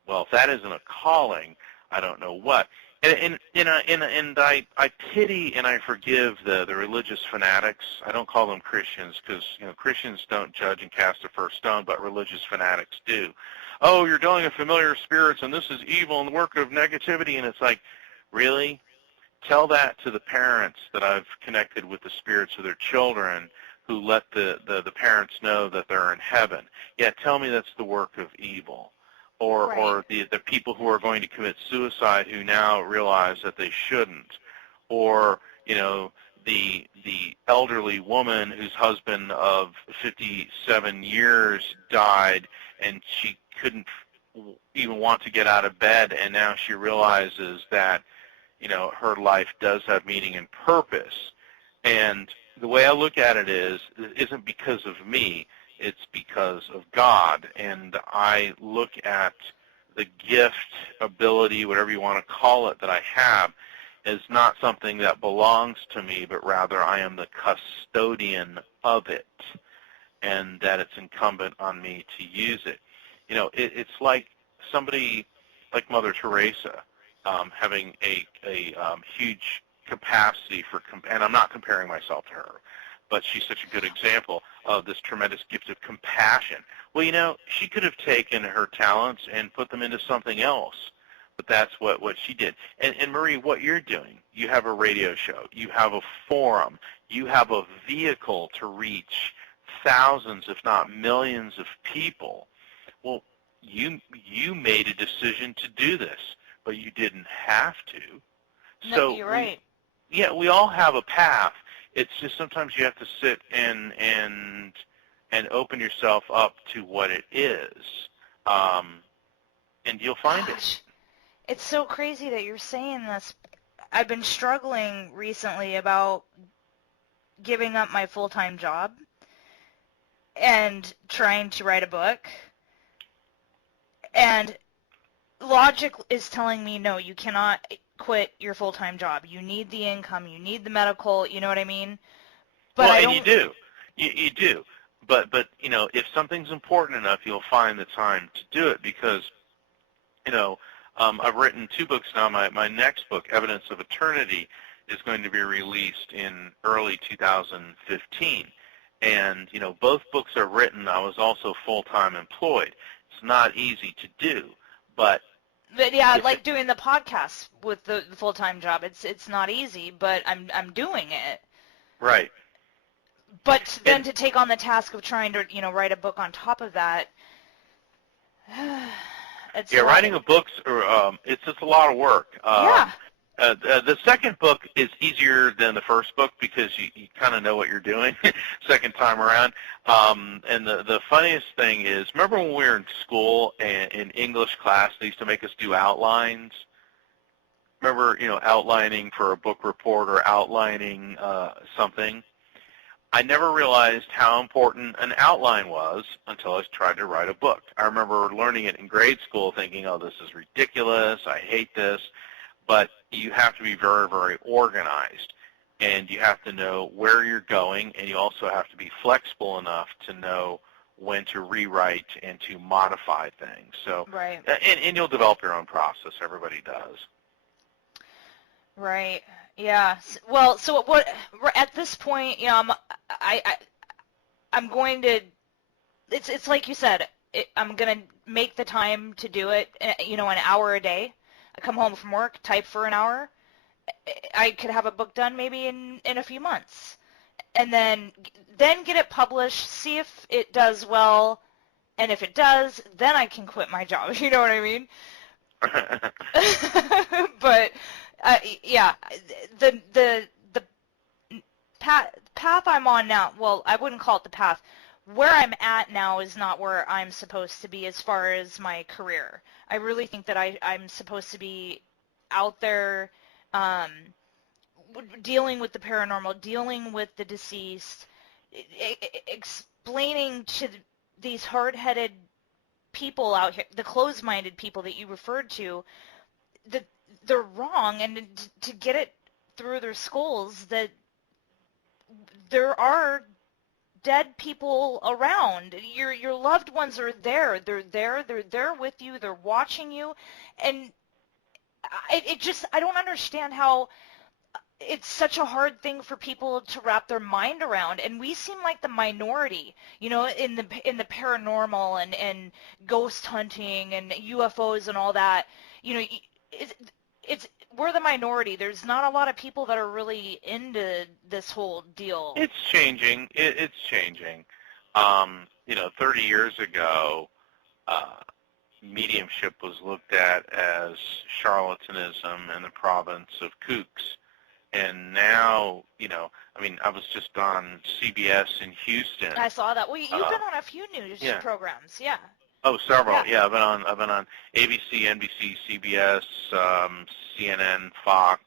Well, if that isn't a calling, I don't know what. And I pity and I forgive the religious fanatics. I don't call them Christians, because Christians don't judge and cast the first stone, but religious fanatics do. Oh, you're dealing with familiar spirits, and this is evil and the work of negativity. And it's like, really? Tell that to the parents that I've connected with the spirits of their children, who let the parents know that they're in heaven. Yeah, tell me that's the work of evil. Or the people who are going to commit suicide who now realize that they shouldn't. Or, the elderly woman whose husband of 57 years died, and she couldn't even want to get out of bed, and now she realizes that, her life does have meaning and purpose. And the way I look at it isn't because of me. It's because of God. And I look at the gift, ability, whatever you want to call it, that I have as not something that belongs to me, but rather I am the custodian of it, and that it's incumbent on me to use it. It's like somebody like Mother Teresa having a huge capacity for, and I'm not comparing myself to her, but she's such a good example of this tremendous gift of compassion. Well, she could have taken her talents and put them into something else, but that's what she did. And Marie, what you're doing, you have a radio show, you have a forum, you have a vehicle to reach thousands, if not millions of people. Well, you made a decision to do this, but you didn't have to. No, So you're right. we all have a path. It's just sometimes you have to sit and open yourself up to what it is, and you'll find it. It's so crazy that you're saying this. I've been struggling recently about giving up my full-time job and trying to write a book. And logic is telling me, no, you cannot quit your full-time job. You need the income. You need the medical. You know what I mean? But Well, and you do. You do. But if something's important enough, you'll find the time to do it, because I've written 2 books now. My next book, Evidence of Eternity, is going to be released in early 2015. And, both books are written. I was also full-time employed. It's not easy to do, but yeah, like doing the podcast with the full-time job. It's not easy, but I'm doing it. Right. But then to take on the task of trying to, write a book on top of that, it's writing a book, it's just a lot of work. Yeah. The second book is easier than the first book because you kind of know what you're doing second time around. And the funniest thing is, remember when we were in school and in English class, they used to make us do outlines? Remember, outlining for a book report or outlining something? I never realized how important an outline was until I tried to write a book. I remember learning it in grade school thinking, oh, this is ridiculous, I hate this. But you have to be very, very organized, and you have to know where you're going, and you also have to be flexible enough to know when to rewrite and to modify things. So, right. And you'll develop your own process. Everybody does. Right. Yeah. Well, so what at this point, I'm going to. It's like you said. I'm going to make the time to do it. An hour a day. I come home from work, type for an hour. I could have a book done maybe in a few months, and then get it published. See if it does well, and if it does, then I can quit my job. You know what I mean? But yeah, the path I'm on now. Well, I wouldn't call it the path. Where I'm at now is not where I'm supposed to be as far as my career. I really think that I'm supposed to be out there dealing with the paranormal, dealing with the deceased, explaining to these hard-headed people out here, the closed-minded people that you referred to, that they're wrong, and to get it through their skulls that there are dead people around. Your loved ones are there. They're there with you. They're watching you, and I don't understand how it's such a hard thing for people to wrap their mind around. And we seem like the minority, in the paranormal and ghost hunting and UFOs and all that. We're the minority. There's not a lot of people that are really into this whole deal. It's changing. It's changing. 30 years ago, mediumship was looked at as charlatanism in the province of kooks. And now, I was just on CBS in Houston. I saw that. Well, you've been on a few news programs, yeah. Oh, several. Yeah, I've been on ABC, NBC, CBS, CNN, Fox,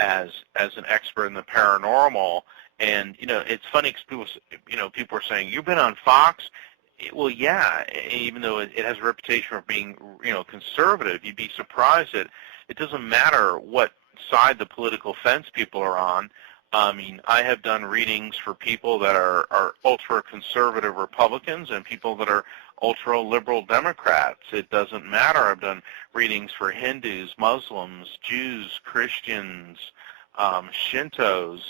as an expert in the paranormal. And it's funny because people are saying, "You've been on Fox." Well, yeah. Even though it has a reputation for being conservative, you'd be surprised that it doesn't matter what side the political fence people are on. I have done readings for people that are ultra-conservative Republicans and people that are ultra-liberal Democrats. It doesn't matter. I've done readings for Hindus, Muslims, Jews, Christians, Shintos.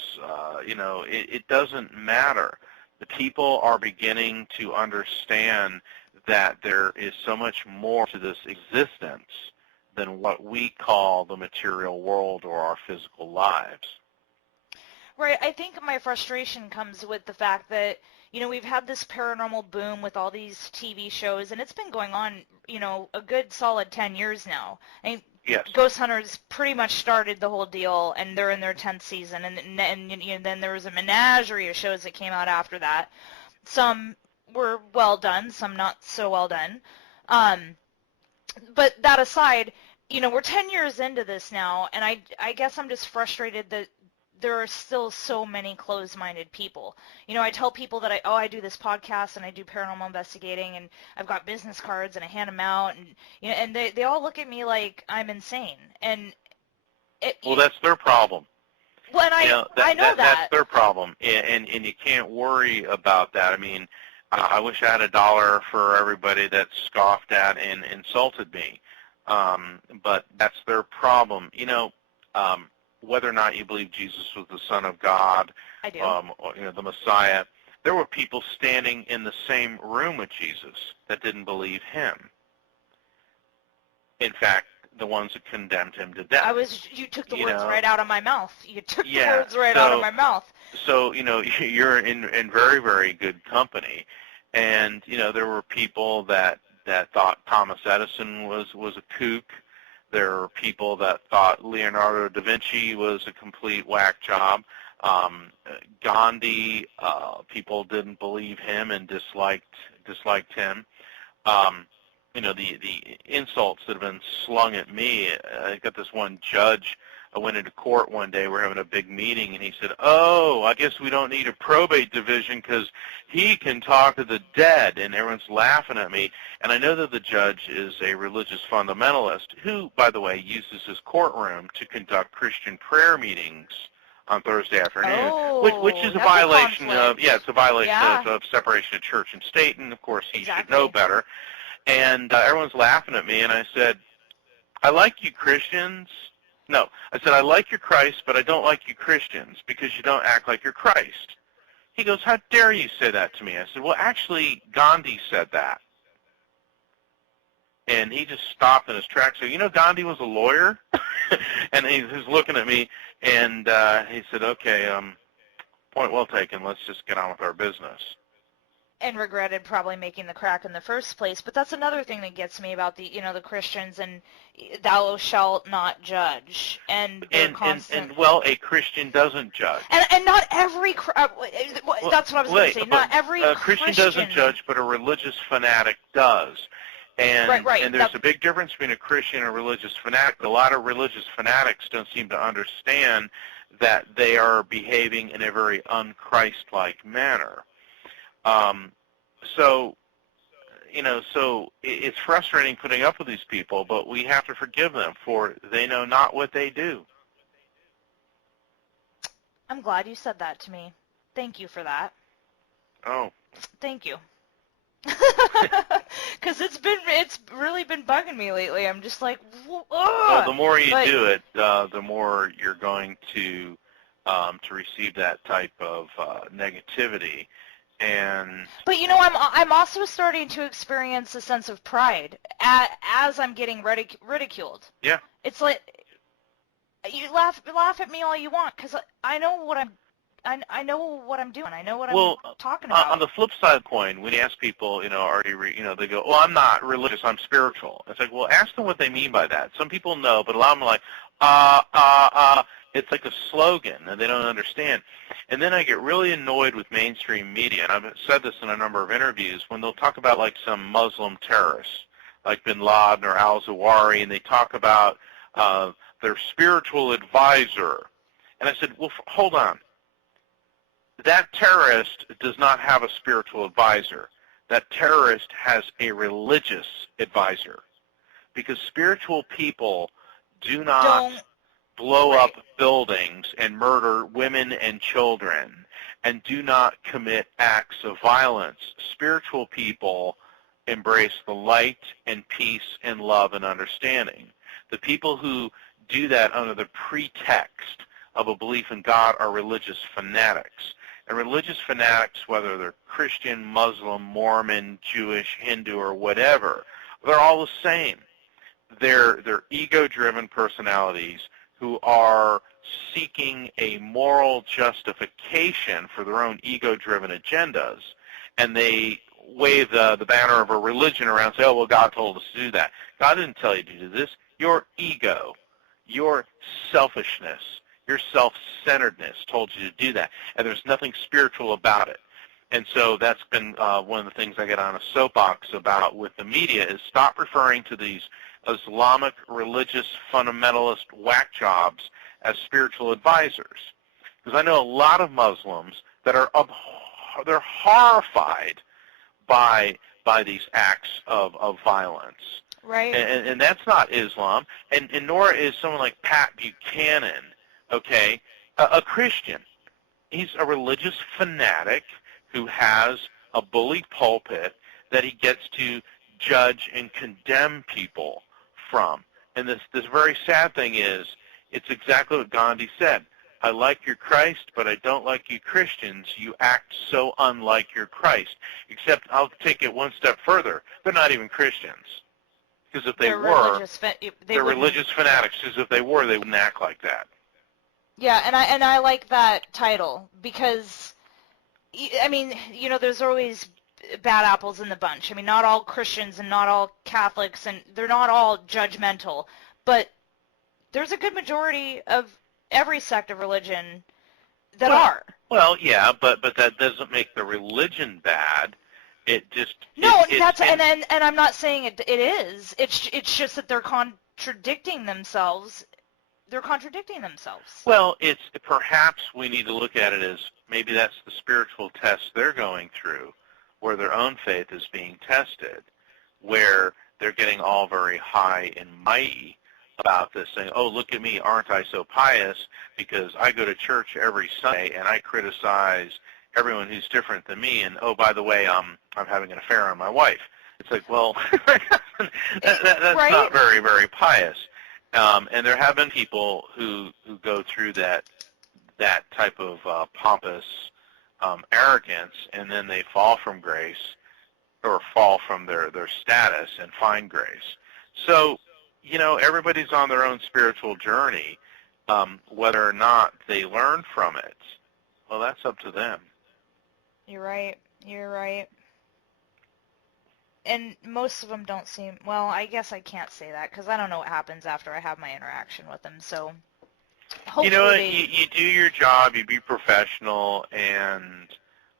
It doesn't matter. The people are beginning to understand that there is so much more to this existence than what we call the material world or our physical lives. Right. I think my frustration comes with the fact that, we've had this paranormal boom with all these TV shows, and it's been going on, a good solid 10 years now. I mean, yes. Ghost Hunters pretty much started the whole deal, and they're in their 10th season, and then there was a menagerie of shows that came out after that. Some were well done, some not so well done. But that aside, we're 10 years into this now, and I guess I'm just frustrated that there are still so many closed-minded people. I tell people that I do this podcast and I do paranormal investigating and I've got business cards and I hand them out and they all look at me like I'm insane. And that's their problem. Well, and I know that. That's their problem, and you can't worry about that. I wish I had $1 for everybody that scoffed at and insulted me. But that's their problem. Whether or not you believe Jesus was the Son of God, I do. or, the Messiah, there were people standing in the same room with Jesus that didn't believe him. In fact, the ones that condemned him to death. You took the words right out of my mouth. You took the words right out of my mouth. So, you're in very, very good company. And, there were people that thought Thomas Edison was a kook. There were people that thought Leonardo da Vinci was a complete whack job. Gandhi, people didn't believe him and disliked him. The insults that have been slung at me. I got this one judge. I went into court one day. We're having a big meeting, and he said, "Oh, I guess we don't need a probate division because he can talk to the dead." And everyone's laughing at me. And I know that the judge is a religious fundamentalist who, by the way, uses his courtroom to conduct Christian prayer meetings on Thursday afternoon, which is a violation of of separation of church and state. And of course, he should know better. And everyone's laughing at me, and I said, "I like you Christians." No, I said, "I like your Christ, but I don't like you Christians because you don't act like you're Christ." He goes, "How dare you say that to me?" I said, "Well, actually, Gandhi said that." And he just stopped in his tracks. So, Gandhi was a lawyer? And he was looking at me, and he said, "Okay, point well taken. Let's just get on with our business." And regretted probably making the crack in the first place. But that's another thing that gets me about the Christians and thou shalt not judge. And a Christian doesn't judge. And not every, that's what I was going to say, not every Christian doesn't judge, but a religious fanatic does. And, and there's a big difference between a Christian and a religious fanatic. A lot of religious fanatics don't seem to understand that they are behaving in a very un-Christ-like manner. So it's frustrating putting up with these people, but we have to forgive them, for they know not what they do. I'm glad you said that to me. Thank you for that. Oh. Thank you. Because it's really been bugging me lately. I'm just like, ugh! Well, the more you do it, the more you're going to receive that type of negativity. But I'm also starting to experience a sense of pride as I'm getting ridiculed. Yeah. It's like you laugh at me all you want because I know what I know what I'm doing. I know what I'm talking about. On the flip side of the coin, when you ask people, are you, they go, "Well, I'm not religious. I'm spiritual." It's like, well, ask them what they mean by that. Some people know, but a lot of them are like, It's like a slogan, and they don't understand. And then I get really annoyed with mainstream media, and I've said this in a number of interviews, when they'll talk about like some Muslim terrorists, like bin Laden or al-Zawahiri, and they talk about their spiritual advisor. And I said, well, hold on. That terrorist does not have a spiritual advisor. That terrorist has a religious advisor. Because spiritual people do not blow up buildings and murder women and children and do not commit acts of violence. Spiritual people embrace the light and peace and love and understanding. The people who do that under the pretext of a belief in God are religious fanatics. And religious fanatics, whether they're Christian, Muslim, Mormon, Jewish, Hindu, or whatever, they're all the same. They're ego-driven personalities who are seeking a moral justification for their own ego-driven agendas, and they wave the banner of a religion around and say, "Oh, well, God told us to do that." God didn't tell you to do this. Your ego, your selfishness, your self-centeredness told you to do that, and there's nothing spiritual about it. And so that's been one of the things I get on a soapbox about with the media is stop referring to these Islamic religious fundamentalist whack jobs as spiritual advisors. Because I know a lot of Muslims that are they're horrified by these acts of violence. Right. And that's not Islam, and nor is someone like Pat Buchanan, okay, a Christian. He's a religious fanatic who has a bully pulpit that he gets to judge and condemn people from. And this very sad thing is, it's exactly what Gandhi said. I like your Christ, but I don't like you Christians. You act so unlike your Christ. Except I'll take it one step further. They're not even Christians. Because if they were, they're religious fanatics. Because if they were, they wouldn't act like that. Yeah, and I like that title because, I mean, you know, there's always bad apples in the bunch. I mean, not all Christians and not all Catholics, and they're not all judgmental, but there's a good majority of every sect of religion that are. Well, yeah, but that doesn't make the religion bad. It just and I'm not saying it is. It's just that they're contradicting themselves. They're contradicting themselves. Well, it's perhaps we need to look at it as maybe that's the spiritual test they're going through, where their own faith is being tested, where they're getting all very high and mighty about this, saying, oh, look at me, aren't I so pious, because I go to church every Sunday and I criticize everyone who's different than me, and oh, by the way, I'm having an affair on my wife. It's like, well, that's right? Not very, very pious. And there have been people who go through that type of pompous arrogance, and then they fall from grace or fall from their status and find grace. So, you know, everybody's on their own spiritual journey. Whether or not they learn from it, well, that's up to them. You're right. And most of them don't seem, well, I guess I can't say that because I don't know what happens after I have my interaction with them. So hopefully you know what, you do your job, you be professional, and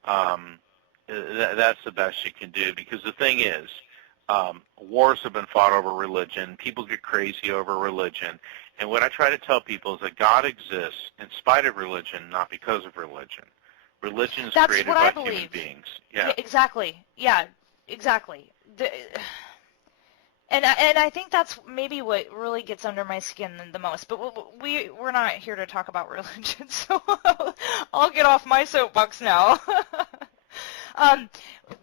that's the best you can do, because the thing is, wars have been fought over religion. People get crazy over religion. And what I try to tell people is that God exists in spite of religion, not because of religion. Religion is created by human beings. Yeah, exactly. Yeah, exactly. And I think that's maybe what really gets under my skin the most. But we're not here to talk about religion, so I'll get off my soapbox now.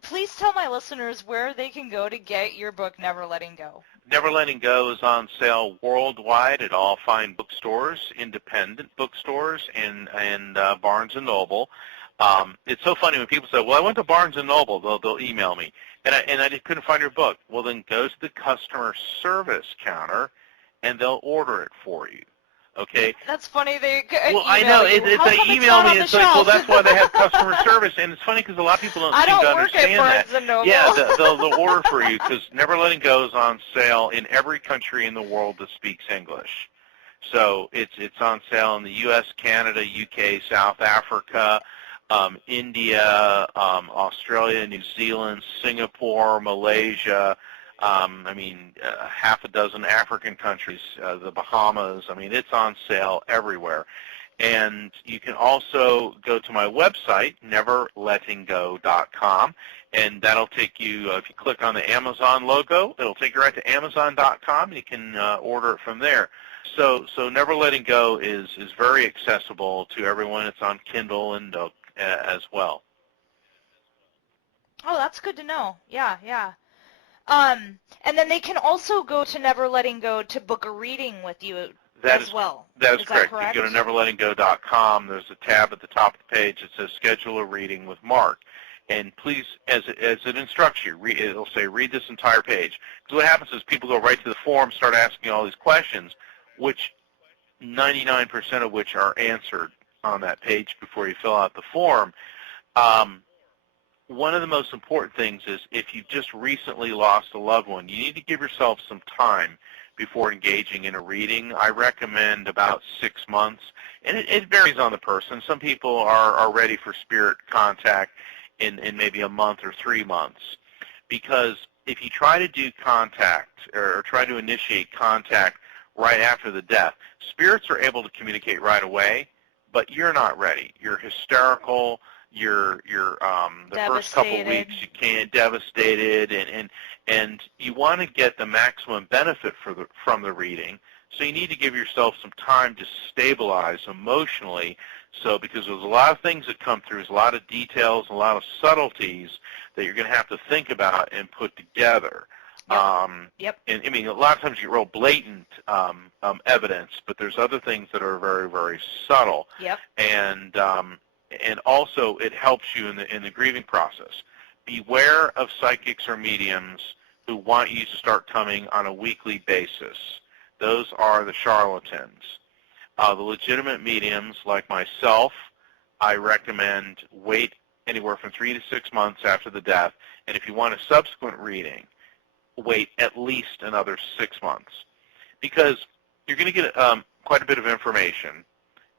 Please tell my listeners where they can go to get your book, Never Letting Go. Never Letting Go is on sale worldwide at all fine bookstores, independent bookstores, and Barnes & Noble. It's so funny when people say, well, I went to Barnes & Noble, they'll email me, and I just couldn't find your book. Well, then go to the customer service counter, and they'll order it for you. Okay. That's funny. Well, I know. They email me. It's like, well, that's why they have customer service, and it's funny because a lot of people don't seem to understand that. Yeah, they'll order for you, because Never Letting Go is on sale in every country in the world that speaks English. So it's on sale in the U.S., Canada, UK, South Africa, India, Australia, New Zealand, Singapore, Malaysia. Half a dozen African countries, the Bahamas. I mean, it's on sale everywhere. And you can also go to my website, neverlettinggo.com, and that'll take you, if you click on the Amazon logo, it'll take you right to Amazon.com, and you can order it from there. So Never Letting Go is very accessible to everyone. It's on Kindle and as well. Oh, that's good to know. Yeah. And then they can also go to Never Letting Go to book a reading with you as well. That is correct. You go to neverlettinggo.com. There's a tab at the top of the page that says Schedule a Reading with Mark. And please, as it instructs you, it'll say read this entire page. Because what happens is people go right to the form, start asking all these questions, which 99% of which are answered on that page before you fill out the form. One of the most important things is if you've just recently lost a loved one, you need to give yourself some time before engaging in a reading. I recommend about 6 months, and it varies on the person. Some people are ready for spirit contact in maybe a month or 3 months, because if you try to do contact or try to initiate contact right after the death, spirits are able to communicate right away, but you're not ready. You're hysterical. You're the first couple of weeks you can't, devastated, and you want to get the maximum benefit from the reading. So you need to give yourself some time to stabilize emotionally. So because there's a lot of things that come through, there's a lot of details, a lot of subtleties that you're going to have to think about and put together. Yep. And I mean, a lot of times you get real blatant evidence, but there's other things that are very, very subtle. Yep. And also it helps you in the grieving process. Beware of psychics or mediums who want you to start coming on a weekly basis. Those are the charlatans. The legitimate mediums like myself, I recommend wait anywhere from 3 to 6 months after the death. And if you want a subsequent reading, wait at least another 6 months. Because you're going to get quite a bit of information.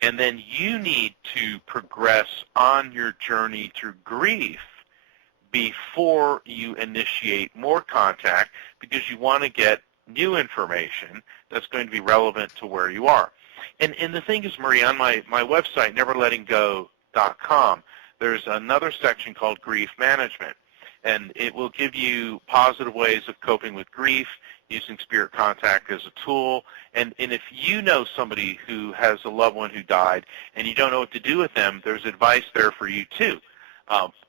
And then you need to progress on your journey through grief before you initiate more contact, because you want to get new information that's going to be relevant to where you are. And the thing is, Marie, on my website, neverlettinggo.com, there's another section called Grief Management. And it will give you positive ways of coping with grief, using spirit contact as a tool. And if you know somebody who has a loved one who died and you don't know what to do with them, there's advice there for you too.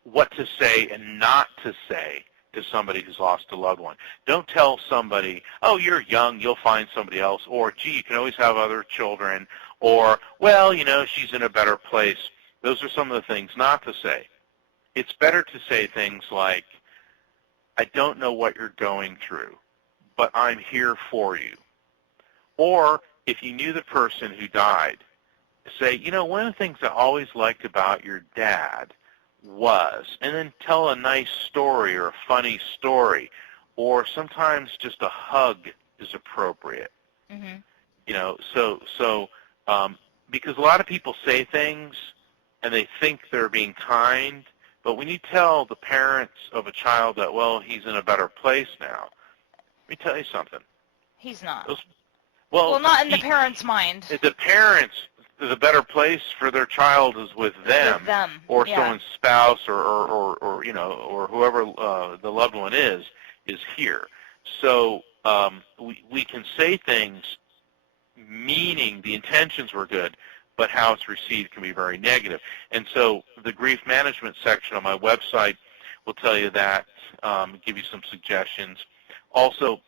What to say and not to say to somebody who's lost a loved one. Don't tell somebody, oh, you're young, you'll find somebody else, or, gee, you can always have other children, or, well, you know, she's in a better place. Those are some of the things not to say. It's better to say things like, I don't know what you're going through, but I'm here for you. Or if you knew the person who died, say, you know, one of the things I always liked about your dad was, and then tell a nice story or a funny story, or sometimes just a hug is appropriate. Mm-hmm. You know, so because a lot of people say things and they think they're being kind, but when you tell the parents of a child that, well, he's in a better place now, let me tell you something. He's not. Well, not in the parents' mind. The parents, the better place for their child is with them, or someone's spouse, or you know, or whoever the loved one is here. So we can say things meaning the intentions were good, but how it's received can be very negative. And so the grief management section on my website will tell you that, give you some suggestions. Also,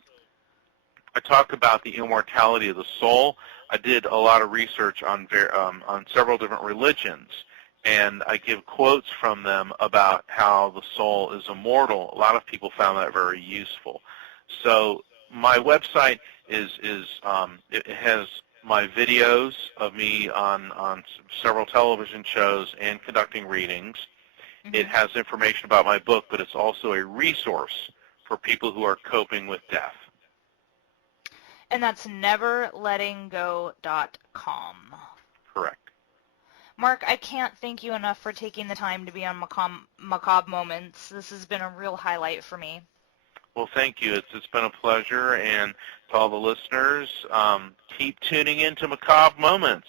I talk about the immortality of the soul. I did a lot of research on several different religions, and I give quotes from them about how the soul is immortal. A lot of people found that very useful. So my website it has my videos of me on several television shows and conducting readings. Mm-hmm. It has information about my book, but it's also a resource for people who are coping with death. And that's neverlettinggo.com. Correct. Mark, I can't thank you enough for taking the time to be on Macabre Moments. This has been a real highlight for me. Well, thank you. It's been a pleasure, and to all the listeners, keep tuning in to Macabre Moments.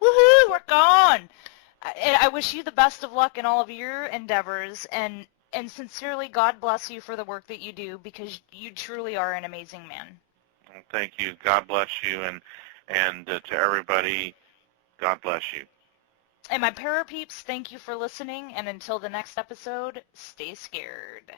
Woohoo! We're gone! I wish you the best of luck in all of your endeavors, and sincerely, God bless you for the work that you do, because you truly are an amazing man. Well, thank you. God bless you, and to everybody, God bless you. And my parapeeps, thank you for listening, and until the next episode, stay scared.